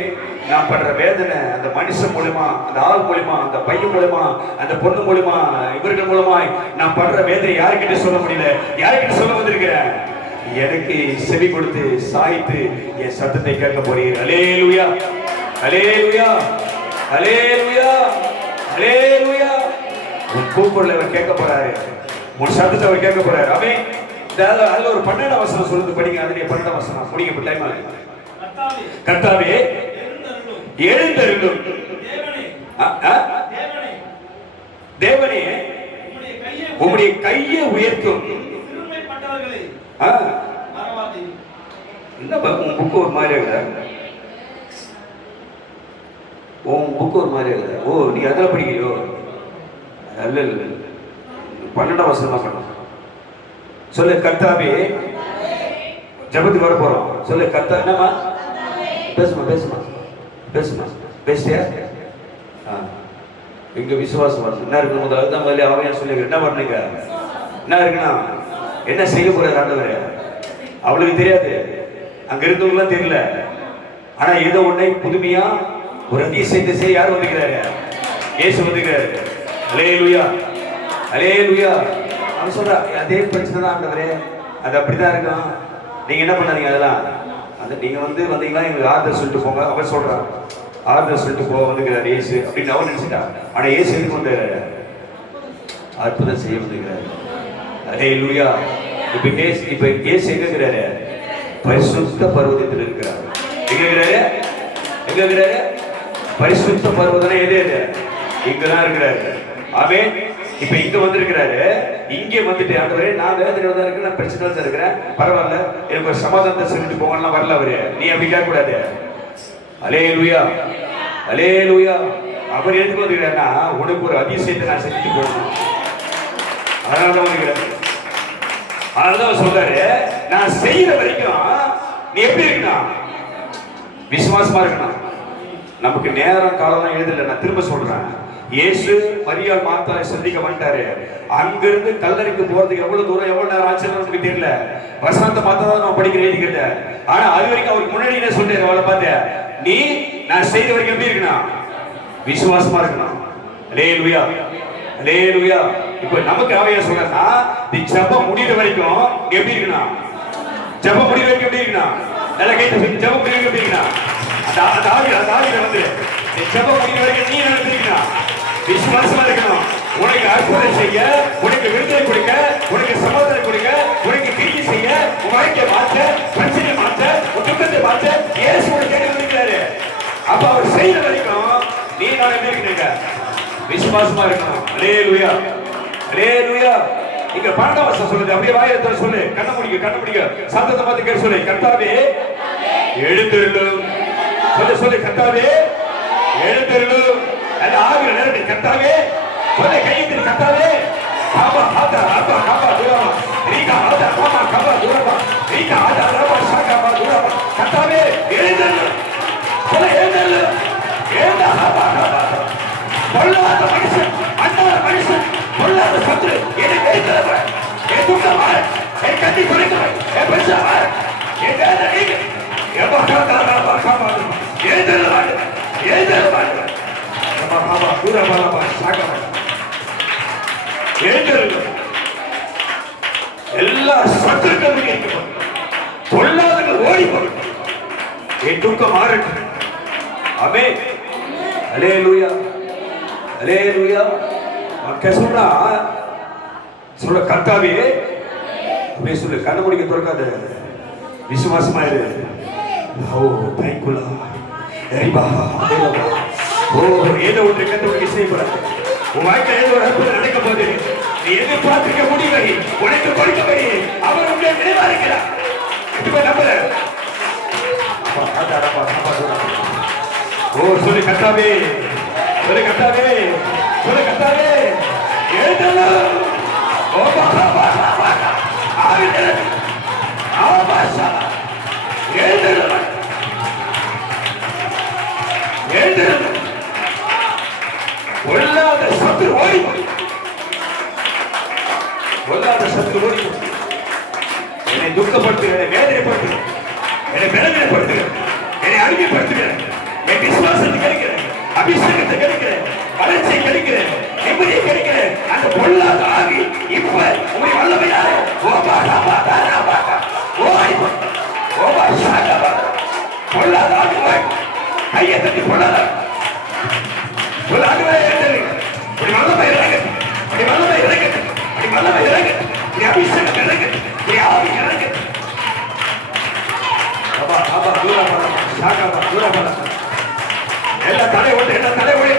நான் பண்ற வேதனை அந்த மனுஷன் மூலமா, அந்த ஆள் மூலமா, அந்த பையன் மூலமா, அந்த பொண்ணு மூலமா, இவர்கள் மூலமா நான் பண்ற வேதனை யாருக்கிட்ட சொல்ல முடியல. யாருக்கிட்ட சொல்ல வந்திருக்கிறேன்? எனக்கு செவி கொடுத்து சாய்த்து என் சத்தத்தை கேட்க போறீர். அல்லேலூயா, அல்லேலூயா, அல்லேலூயா, அல்லேலூயா. உன் கூப்பிடல அவர் கேட்க போறாரு, உன் சத்தத்தை அவர் கேட்க போறாரு. ஆமென். அதுல ஒரு 12 வசனம் சொல்லுது, படிங்க. அதுல 12 வசனம் முடிங்க. டைம் ஆகுது. கர்த்தாவே எழுந்தருளும். தேவனே உம்முடைய கையை உயர்த்தும். என்ன உன் புக்கு ஒரு மாதிரி ஆகுதா? உன் புக்கு ஒரு மாதிரி ஆகுதா? ஓ, நீ அதில் படிக்கிறியோ? அல்ல இல்ல, 12 வசனம் தான் பண்ண. சொல்லு கர்த்தாவே. ஜபத்துக்கு வர போறோம். சொல்லு கர்த்தா. என்னமா பேசுமா, பேசுமா, பேசுமா, பேசியா? இங்க விசுவாசம் வரணும். என்ன இருக்கு? முதல்ல தான் முதல்ல ஆவியானவர் சொல்லி என்ன பண்ணுங்க, என்ன இருக்குன்னா என்ன செய்ய போறாரு ஆண்டவரே அவளுக்கு தெரியாது, அங்க இருந்தவங்களாம் தெரியல. ஆனா ஏதோ ஒன்றை புதுமையா ஒரு அதிசயத்தை செய்ய யார் வந்துக்கிறாரு? இயேசு வந்துக்கிறாரு. அல்லேலூயா, அல்லேலூயா. அவன் சொல்றா அதே பிரச்சனை தான் ஆண்டவரே, அது அப்படிதான் இருக்கும். நீங்க என்ன பண்ணாதீங்க, அதெல்லாம் அது நீங்க வந்தீங்களா எங்களுக்கு ஆறுதல் சொல்லிட்டு போங்க. அவன் சொல்றான் ஆறுதல் சொல்லிட்டு போக வந்துக்கிறார் இயேசு அப்படின்னு அவன் நினைச்சிட்டான். ஆனா இயேசு எதுக்கு வந்து அற்புதம் செய்ய வந்துக்கிறாரு. அல்லேலூயா. இப்ப இயேசு எங்க இருக்கிறாரு? பரிசுத்த பர்வதத்தில் இருக்கிறார். எங்க இருக்கிறாரு? எங்க இருக்கிறாரு? பரிசுத்த பர்வதம் எது? இங்கதான் இருக்கிறாரு. ஆமென். இப்ப இங்க வந்திருக்கிறாரு. இங்கே வந்துட்டு ஆண்டவரே நான் வேதனையோட தான் இருக்கிறேன், நான் பிரச்சனை தான் இருக்கிறேன், பரவாயில்ல எனக்கு ஒரு சமாதானத்தை சொல்லிட்டு போகலாம் வரல அவரு. நீ அப்படி கேட்க கூடாது. அல்லேலூயா, அல்லேலூயா. அவர் எதுக்கு வந்துக்கிறாருன்னா உனக்கு ஒரு அதிசயத்தை நான் செஞ்சுட்டு போகணும். அதனாலதான் வந்துக்கிறாரு. அதனாலதான் சொல்றாரு நான் செய்யற வரைக்கும் நீ எப்படி இருக்கணும்? விசுவாசமா இருக்கணும். நமக்கு நேரம் காலம் எழுதல. நான் திரும்ப சொல்றேன். இயேசு மரியாள் மார்த்தாளை சந்திக்க வந்துட்டாரு. அங்கிருந்து கல்லறைக்கு போறதுக்கு எவ்வளவு தூரம் எவ்வளவு நேரம் ஆச்சுன்னு நமக்கு தெரியல. வசனத்தை பார்த்தா தான் நம்ம படிக்கிற எழுதிக்கல. ஆனா அது வரைக்கும் அவருக்கு முன்னாடி என்ன சொல்றேன் அவளை பார்த்து, நீ நான் செய்த வரைக்கும் எப்படி இருக்கணும்? விசுவாசமா இருக்கணும். அல்லேலூயா, அல்லேலூயா. இப்ப நமக்கு ஆவையா சொல்றா நீ ஜெபம் முடிகிற வரைக்கும் எப்படி இருக்கணும்? ஜெபம் முடிகிற வரைக்கும் எப்படி இருக்கணும்? நல்லா கேட்டு ஜெபம் முடிகிற வரைக்கும் எப்படி இருக்கணும்? அந்த ஆவியில வந்து ஜெபம் முடிகிற வரைக்கும் நீ நடத்திருக்கணும். விசுவாசமா இருக்கணும். உனக்கு அற்புதம் செய்ய, உனக்கு விடுதலை கொடுக்க, உனக்கு சமாதானம் கொடுக்க, உனக்கு கிரியை செய்ய, உன் வாழ்க்கையை மாற்ற, பிரச்சனையை மாற்ற, உன் துக்கத்தை மாற்ற இயேசு உனக்கு தேடி வந்திருக்காரு. அப்ப அவர் செய்யற வரைக்கும் நீ நான் எப்படி இருக்கீங்க? விசுவாசமா இருக்கணும். அல்லேலூயா, அல்லேலூயா. இங்க 12 வசனம் சொல்லுது. அப்படியே வாயத்துல சொல்லு. கண்ண முடிக்க சத்தத்தை பார்த்து கேட்டு சொல்லு. கர்த்தாவே எழுந்தருளும். சொல்லு கர்த்தாவே எழுந்தருளும். அந்த ஆவியில நேரடி கர்த்தாவே சொல்லு. கையிட்டு கர்த்தாவே ஆபா ஆதா ஆபா காபா துரமா ரீகா ஆதா காபா காபா துரமா ரீகா ஆதா ரபா ஷாகா துரமா. கர்த்தாவே எழுந்தருளும். சொல்லு எழுந்தருளும். எழுந்தா ஆபா காபா. பொல்லாத மனுஷன், அண்ணாத மனுஷன், பொல்லாத சத்துரு என்னை கைத்தவர், என் துக்கமார், என் கண்ணி குறைத்தவர், என் பெருசாவார், என் வேதனை எவ்வளோ காபா எழுந்தருளும். எழுந்தருளும். எல்லா சத்துருக்களும் பொல்லாதவர்கள் ஓடி போகும். என் துக்கம் மாறட்டும். ஆமென். அல்லேலூயா, அல்லேலூயா. மக்கள் சொல்ல கர்த்தாவே அப்படியே சொல்லு. கண்ண முடிக்க திறக்காத, விசுவாசமா இரு. ஓ தேங்க்யூலா. ஓ ஏதோ ஒன்று கண்டுபிடிக்க செய்யப்படாது. உன் வாழ்க்கை ஏதோ ஒரு அற்புதம் நடக்கும் போது நீ எதிர்பார்த்திருக்க முடிவை உனக்கு கொடுக்கவை அவர் உங்களை நினைவா இருக்கிறார். நம்புற ஓ சொல்லு கர்த்தாவே, சொல்லு கர்த்தாவே, சொல்லு கர்த்தாவே. எழுதலாம் ஓ பொல்லாத சத்து ஓடி, பொல்லாத சத்து ஓடி. என்னை துக்கப்படுத்துகிற, என்னை வேதனைப்படுத்துகிற, என்னை வேதனைப்படுத்துகிற, என்னை அடிமைப்படுத்துகிற, என் விசுவாசத்தை கிடைக்கிற, அபிஷேகத்தை கிடைக்கிற, வளர்ச்சியை கிடைக்கிற, நிம்மதியை கிடைக்கிற அந்த பொல்லாத ஆவி இப்ப உங்களை வல்லமையார பொல்லாத ஆவி கையை தட்டி பொல்லாத வல்லமை இறங்கு, வல்லமை இறங்கு, வல்லமை இறங்கு, அபிஷேகம் இறங்கு, ஆவி இறங்கு. எல்லா தலை ஓட்டு, எல்லா தலை ஓடு,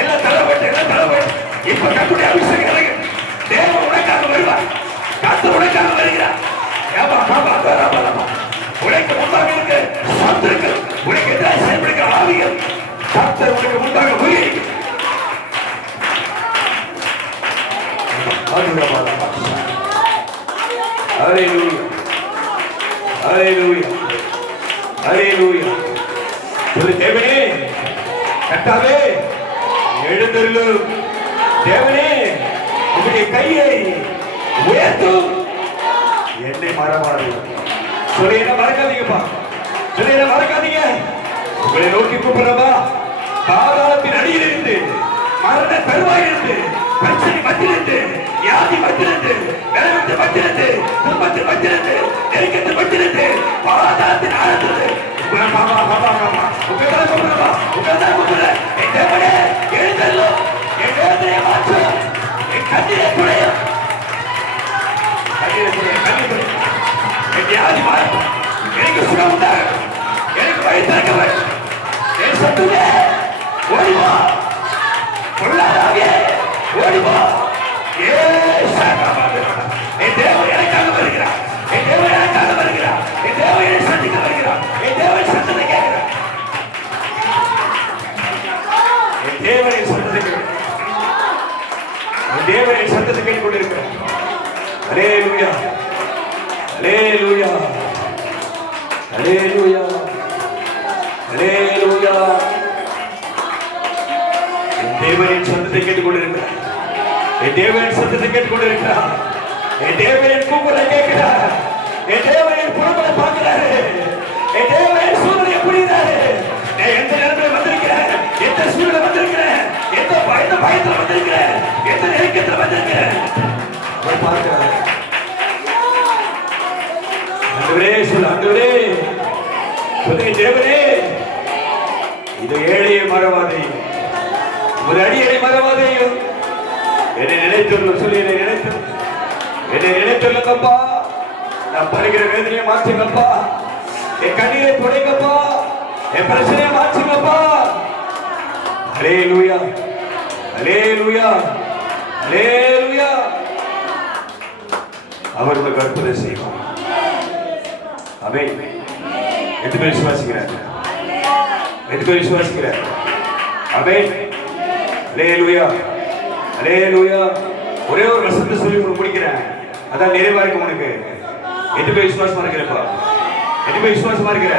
எல்லா தலை ஓட்டு, எல்லா தலை ஓடு. இப்ப கத்துடைய அபிஷேகம் இறங்கு. தேவன் உனக்காக வருவார், கர்த்தர் உனக்காக வருகிறார். உனக்கு முன்பாக இருக்க சத்துருக்கள், உனக்கு எதிராக செயல்படுகிற ஆவிகள் கர்த்தர் உனக்கு முன்பாக முறியடி. ஹல்லேலூயா, ஹல்லேலூயா, ஹல்லேலூயா. சொல்லு தேவனே, கர்த்தாவே எழுந்தருளு. தேவனே உங்களுடைய கையை உயர்த்தும், என்னை மறவாது. சொல்லி என்ன மறக்காதீங்கப்பா, சொல்லி என்ன மறக்காதீங்க. உங்களை நோக்கி கூப்பிடுறவா, பாதாளத்தின் அடியில் இருந்து, மரண பெருவாயிலிருந்து, பிரச்சனை மத்தியிலிருந்து, வியாதி மத்தியிலிருந்து, வேலைத்து மத்தியிலிருந்து, குடும்பத்தின் மத்தியிலிருந்து, நெருக்கத்தின் மத்தியிலிருந்து, பாதாளத்தின் ஆழத்திலிருந்து உங்கள்தான் கூப்பிடுறவா, உங்கள்தான் கூப்பிடுற. என் தேவனே எழுந்தருளும், என் வேதனையை மாற்றும், என் கண்ணீரை குறையும், கண்ணீரை குறையும், கண்ணீர் குறையும். என் வியாதி மாறும், எனக்கு சுகம் உண்டாகும், எனக்கு வழி திறக்கவர். என் சத்துமே ஓடிவா, பொருளாதாரே ஓடிவா. என் தேவன் எனக்காக வருகிறார், என் தேவன் எனக்காக வருகிறார், என் தேவன் என்னை சந்திக்க வருகிறார், என் தேவன் சத்தத்தை கேட்கிறார், என் தேவனை சத்தத்தை கேட்கிறார், என் தேவனை சத்தத்தை கேட்டுக் கொண்டிருக்கிறார். அல்லேலூயா, அல்லேலூயா, அல்லேலூயா, அல்லேலூயா. என் தேவனின் சத்தத்தை கேட்டுக் கொண்டிருக்கிறார், என் தேவனின் சத்தத்தை கேட்டுக் கொண்டிருக்கிறார், என் தேவனின் கூக்குரலை கேட்கிறார், என் தேவனின் புறப்பட பார்க்கிறாரு, என் தேவனின் சூழ்நிலையை புரிகிறாரு. எந்த நிலைமையில வந்திருக்கிறேன், எந்த சூழ்நிலை வந்திருக்கிறேன், எந்த பயத்துல வந்திருக்கிறேன், எந்த நெருக்கத்தில் வந்திருக்கிறேன் பார்க்கிறாரு. ஆண்டவரே சொல்லு, ஆண்டவரே சொல்லு, தேவனே இது ஏழையை மறவாதே, ஒரு அடியை மறவாதேயும். என்னை நினைத்துள்ள சொல்லி, என்னை நினைத்துள்ளங்கப்பா. நான் படுகிற வேதனையை மாற்றுங்கப்பா, என் கண்ணீரை துடைங்கப்பா, என் பிரச்சனையை மாற்றுங்கப்பா. அல்லேலூயா, அல்லேலூயா, அல்லேலூயா. அவர் உங்களுக்கு அற்புதம் செய்வார். ஆமென். எத்தனை பேர் விசுவாசிக்கிறார்? எத்தனை பேர் விசுவாசிக்கிறார்? ஆமென். அல்லேலூயா, அல்லேலூயா. ஒரே ஒரு வசனத்தை சொல்லி முடிக்கிறேன், அதான் நிறைவா இருக்கும் உனக்கு. எட்டு பேர் விசுவாசமா இருக்கிறப்பா, எட்டு பேர் விசுவாசமா இருக்கிற.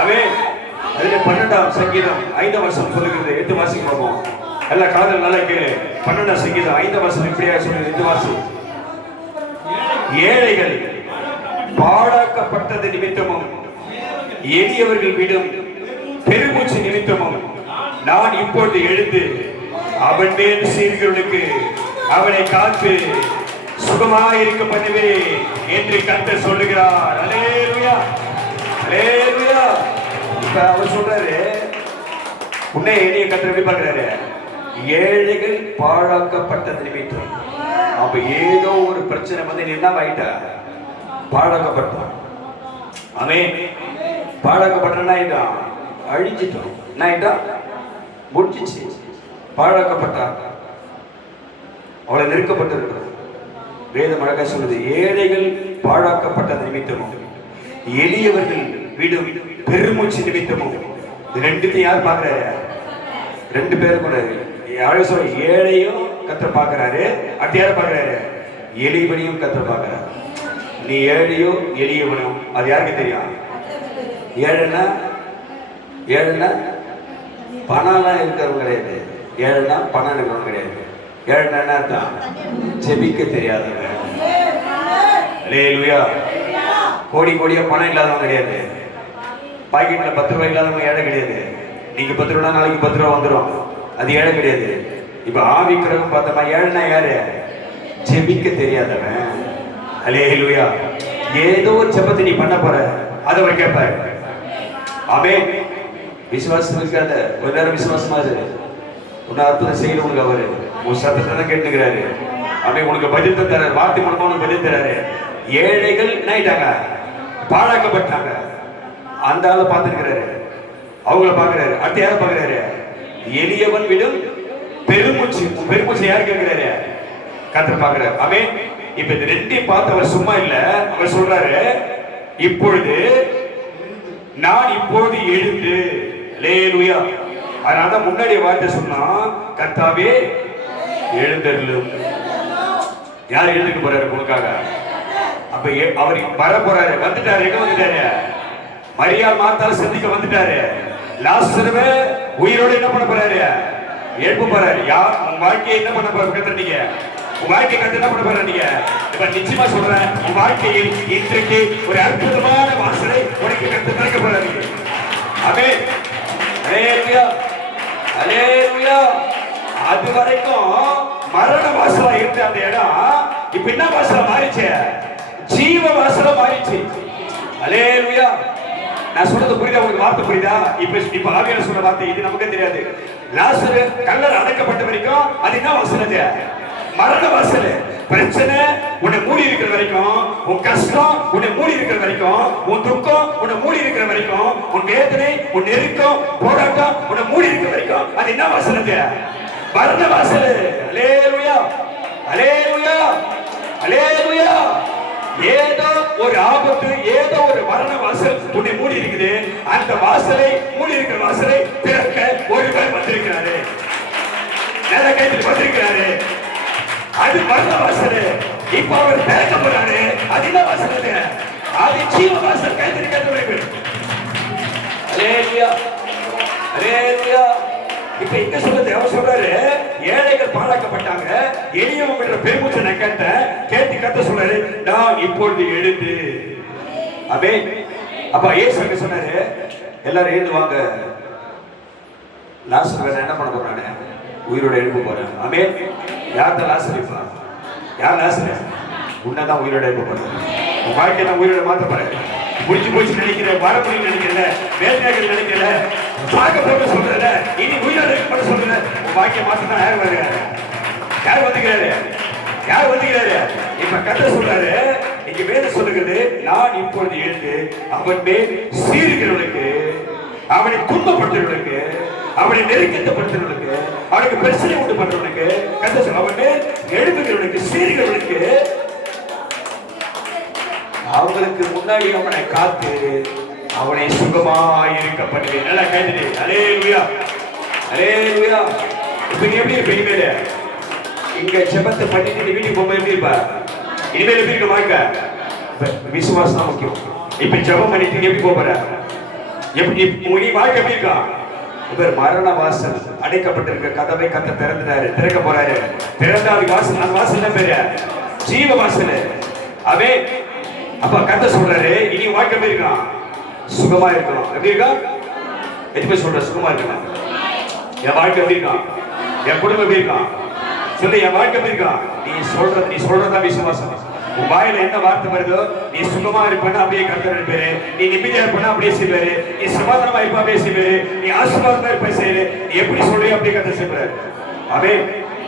ஆமென். அதுல 12ஆம் சங்கீதம் 5ஆம் வசனம் சொல்லுகிறது. 8 வாசிக்க பார்ப்போம். எல்லா காதல் நல்லா கேளு. 12ஆம் சங்கீதம் 5ஆம் வசனம் இப்படியா சொல்லுது. 8 வாசி. ஏழைகள் பாழாக்கப்பட்டது நிமித்தமும் எளியவர்கள் விடும் பெருமூச்சு நிமித்தமும் நான் இப்பொழுது எழுந்து அவன் மேல் சீர்களுக்கு அவனை காத்து சுகமாயிருக்க பண்ணுவே என்று கர்த்தர் சொல்லுகிறார். அல்லேலூயா, அல்லேலூயா. இப்ப அவர் சொல்றாரு, உன்னை ஏழையை கர்த்தர் எப்படி பார்க்கிறாரு? ஏழைகள் பாழாக்கப்பட்ட நிமித்தம். அப்ப ஏதோ ஒரு பிரச்சனை வந்து நீ என்ன ஆயிட்ட? பாழாக்கப்பட்டோம். அவன் பாழாக்கப்பட்டா இதான் அழிஞ்சிட்டோம். என்ன ஆயிட்டா? முடிச்சிச்சு. பாழாக்கப்பட்டா அவளை நெருக்கப்பட்டிருக்கிறது. வேதம் அழகா சொல்லுது, ஏழைகள் பாழாக்கப்பட்ட நிமித்தமும் எளியவர்கள் விடும் பெருமூச்சு நிமித்தமும். ரெண்டுத்தையும் யார் பார்க்கிறாரு? ரெண்டு பேரும் கூட யாரும் சொல்ற, ஏழையும் கர்த்தர் பார்க்கிறாரு, அடுத்து யாரை பார்க்கிறாரு? எளியவனையும் கர்த்தர் பார்க்கிறாரு. நீ ஏழையோ எளியவனும் அது யாருக்கு தெரியும்? ஏழைனா பணம்லாம் இருக்கிறவங்க கிடையாது. ஏழைனா பணம் இருக்கிறவங்க கிடையாது. ஏழைனா என்ன அர்த்தம்? ஜெபிக்க தெரியாதவங்க. அல்லேலூயா. கோடி கோடியா பணம் இல்லாதவங்க கிடையாது. பாக்கெட்ல 10 ரூபாய் இல்லாதவங்க ஏழை கிடையாது. நீங்க 10 ரூபா நாளைக்கு 10 ரூபா வந்துடும், அது ஏழை கிடையாது. இப்ப ஆவிக்கிறவங்க பார்த்தோமா, ஏழைனா யாரு? ஜெபிக்க தெரியாதவன். அல்லேலூயா. ஏதோ ஒரு ஜெபத்தை நீ பண்ண போற, அதை அவர் கேட்பாரு. ஆமென். விசுவாசம் இருக்காத, ஒரு நேரம் விசுவாசமா இரு. உன்னை அற்புதம் செய்யணும் உனக்கு அவரு. உன் சத்தத்தை தான் கேட்டுக்கிறாரு. அப்படியே உனக்கு பதில் தராரு, வார்த்தை மூலமா உனக்கு பதில் தராரு. ஏழைகள் என்ன ஆயிட்டாங்க? பாழாக்கப்பட்டாங்க. அந்த ஆளை பார்த்துருக்கிறாரு, அவங்கள பார்க்கிறாரு. அடுத்து யாரை பார்க்கிறாரு? எளியவன் விடும் பெருமூச்சு. பெருமூச்சு யாரு கேட்கிறாரு? கர்த்தர் பார்க்கிறாரு. அவன் இப்ப இது ரெண்டையும் பார்த்து அவர் சும்மா இல்ல, அவர் சொல்றாரு, இப்பொழுது நான் இப்போது எழுந்து. அல்லேலூயா. அதனால முன்னாடி வார்த்தை சொன்னா, கர்த்தாவே எழுந்தருளும். யார் எழுந்துக்க போறாரு உனக்காக? அப்ப அவர் வர போறாரு, வந்துட்டாரு. எங்க வந்துட்டாரு? மரியாள் மார்த்தாளை சந்திக்க வந்துட்டாரு. லாசருவை உயிரோடு என்ன பண்ண போறாரு? எழுப்ப போறாரு. யார் உன் வாழ்க்கையை என்ன பண்ண போறாரு? கர்த்தர் நீங்க உன் வாழ்க்கை கண்டு என்ன பண்ண போறாரு? நீங்க இப்ப நிச்சயமா சொல்றேன், உன் வாழ்க்கையில் இன்றைக்கு ஒரு அற்புதமான வாசலை உனக்கு கர்த்தர் திறக்க போறாரு. ஆமென். அல்லேலூயா. அல்லேலூயா. அது வரைக்கும் மரண வாசலா இருந்த அந்த இடம் இப்ப என்ன வாசலா மாறிச்சு? ஜீவ வாசலா மாறிச்சு. அல்லேலூயா. நான் சொல்றது புரியுதா? உங்களுக்கு வார்த்தை புரியுதா? இப்ப ஆவியானவர் சொல்ற வார்த்தை இது நமக்கு தெரியாது. லாசரு கல்லறை அடைக்கப்பட்ட வரைக்கும் அது என்ன வாசல்? அது மரண வாசல். பிரச்சனை உன்னை மூடி இருக்கிற வரைக்கும், உன் கஷ்டம் உன்னை மூடி இருக்கிற வரைக்கும், உன் துக்கம் உன்னை மூடி இருக்கிற வரைக்கும், உன் வேதனை, உன் நெருக்கம், போராட்டம் உன்னை மூடி இருக்கிற வரைக்கும் அது என்ன வாசல்? அது மரண வாசல். அல்லேலூயா. அல்லேலூயா. அல்லேலூயா. ஏதோ ஒரு ஆபத்து, ஏதோ ஒரு மரண வாசல் உன்னை மூடி இருக்குது. அந்த வாசலை, மூடி இருக்கிற வாசலை திறக்க ஒருவர் வந்திருக்கிறாரு. நல்ல கையில் வந்திருக்கிறாரு. அது மரண வாசல். இப்ப அவர் திறக்க போறாரு. அது என்ன வாசல்? அது ஜீவ வாசல். கையில் கேட்டு. அல்லேலூயா. அல்லேலூயா. இப்ப இங்க சொல்றது அவர் சொல்றாரு, ஏழைகள் பாழாக்கப்பட்டாங்க, எளியவங்க என்ற பெருமூச்சை நான் கேட்டு கர்த்தர் சொல்றாரு, நான் இப்பொழுது எழுந்து. ஆமென். அப்ப இயேசு சொன்னாரு, எல்லாரும் எழுந்து வாங்க, லாசரு என்ன பண்ண போறானே? உயிரோட எழுப்ப போறேன். ஆமென். யார்தான் லாசரு? யார் லாசரு? உன்னதான் உயிரோட எழுப்ப போறேன். உன் வாழ்க்கை நான் உயிரோட மாத்த போறேன். முடிச்சு போச்சு நினைக்கிற, வர முடியும் நினைக்கிறல, வேதனைகள் நினைக்கிறல, சாக போட்டு சொல்றல, இனி உயிரோட எழுப்ப சொல்றல, உன் வாழ்க்கையை மாத்ததான் யார் வருகிறாரு? யார் வந்துக்கிறாரு? யார் வந்துக்கிறாரு? இப்ப கர்த்தர் சொல்றாரு, இங்க வேதம் சொல்லுகிறது, நான் இப்பொழுது எழுந்து அவன் மேல் சீறுகிறவனுக்கு, அவனை துன்பப்படுத்துறவனுக்கு, அவனை நெருக்கப்படுத்துறவனுக்கு, அவனுக்கு பிரச்சனை உண்டு பண்றவனுக்கு, கர்த்தர் சொல்ல, அவன் மேல் எழுப்புகிறவனுக்கு, சீறுகிறவனுக்கு, அவங்களுக்கு முன்னாடி அவனை காத்து அவனை சுகமாய் இருக்க பண்ணுவேன். நல்லா கேட்டுட்டு. அல்லேலூயா. அல்லேலூயா. இப்ப நீ எப்படி இருப்ப? இனிமேல இங்க ஜெபத்தை பண்ணிட்டு வீட்டுக்கு போகும்போது எப்படி இருப்ப? இனிமேல் எப்படி இருக்க வாழ்க்கை? விசுவாசம் தான் முக்கியம். இப்ப ஜெபம் பண்ணிட்டு நீ எப்படி போற? எப்படி நீ வாழ்க்கை எப்படி இருக்கா? இப்ப மரண வாசல் அடைக்கப்பட்டிருக்க கதவை கர்த்தர் திறந்துட்டாரு, திறக்க போறாரு. திறந்தால் வாசல், அந்த வாசல் தான் பேரு ஜீவ வாசல். அவே அப்ப கர்த்தர் சொல்றாரு, இனி வாழ்க்கை எப்படி இருக்கா? சுகமா இருக்கணும். எப்படி இருக்கா? எப்படி சொல்ற? சுகமா இருக்கணும். என் வாழ்க்கை எப்படி இருக்கா? என் குடும்பம் எப்படி இருக்கா? சொல்லு, என் வாழ்க்கை எப்படி இருக்கா? நீ சொல்றதா விசுவாசம். உன் வாயில என்ன வார்த்தை வருதோ, நீ சுகமா இருப்பேன்னா அப்படியே கர்த்தர் இருப்பாரு, நீ நிம்மதியா இருப்பேன்னா அப்படியே செய்வாரு, நீ சமாதானமா இருப்பா அப்படியே செய்வாரு, நீ ஆசீர்வாதமா இருப்ப செய்வாரு, நீ எப்படி சொல்றியோ அப்படியே கர்த்தர் செய்வாரு. ஆமென்.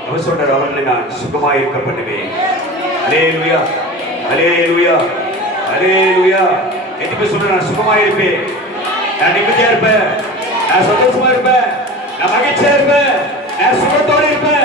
அவர் சொல்றார், அவர்களை நான் சுகமா இருக்க பண்ணுவேன். அல்லேலூயா, அல்லேலூயா, அல்லேலூயா. எதுக்கு சொல்ற, நான் சுகமா இருப்பேன், நான் நிம்மதியா இருப்பேன், நான் சந்தோஷமா இருப்பேன், நான் மகிழ்ச்சியா இருப்பேன், நான் சுகத்தோடு இருப்பேன்.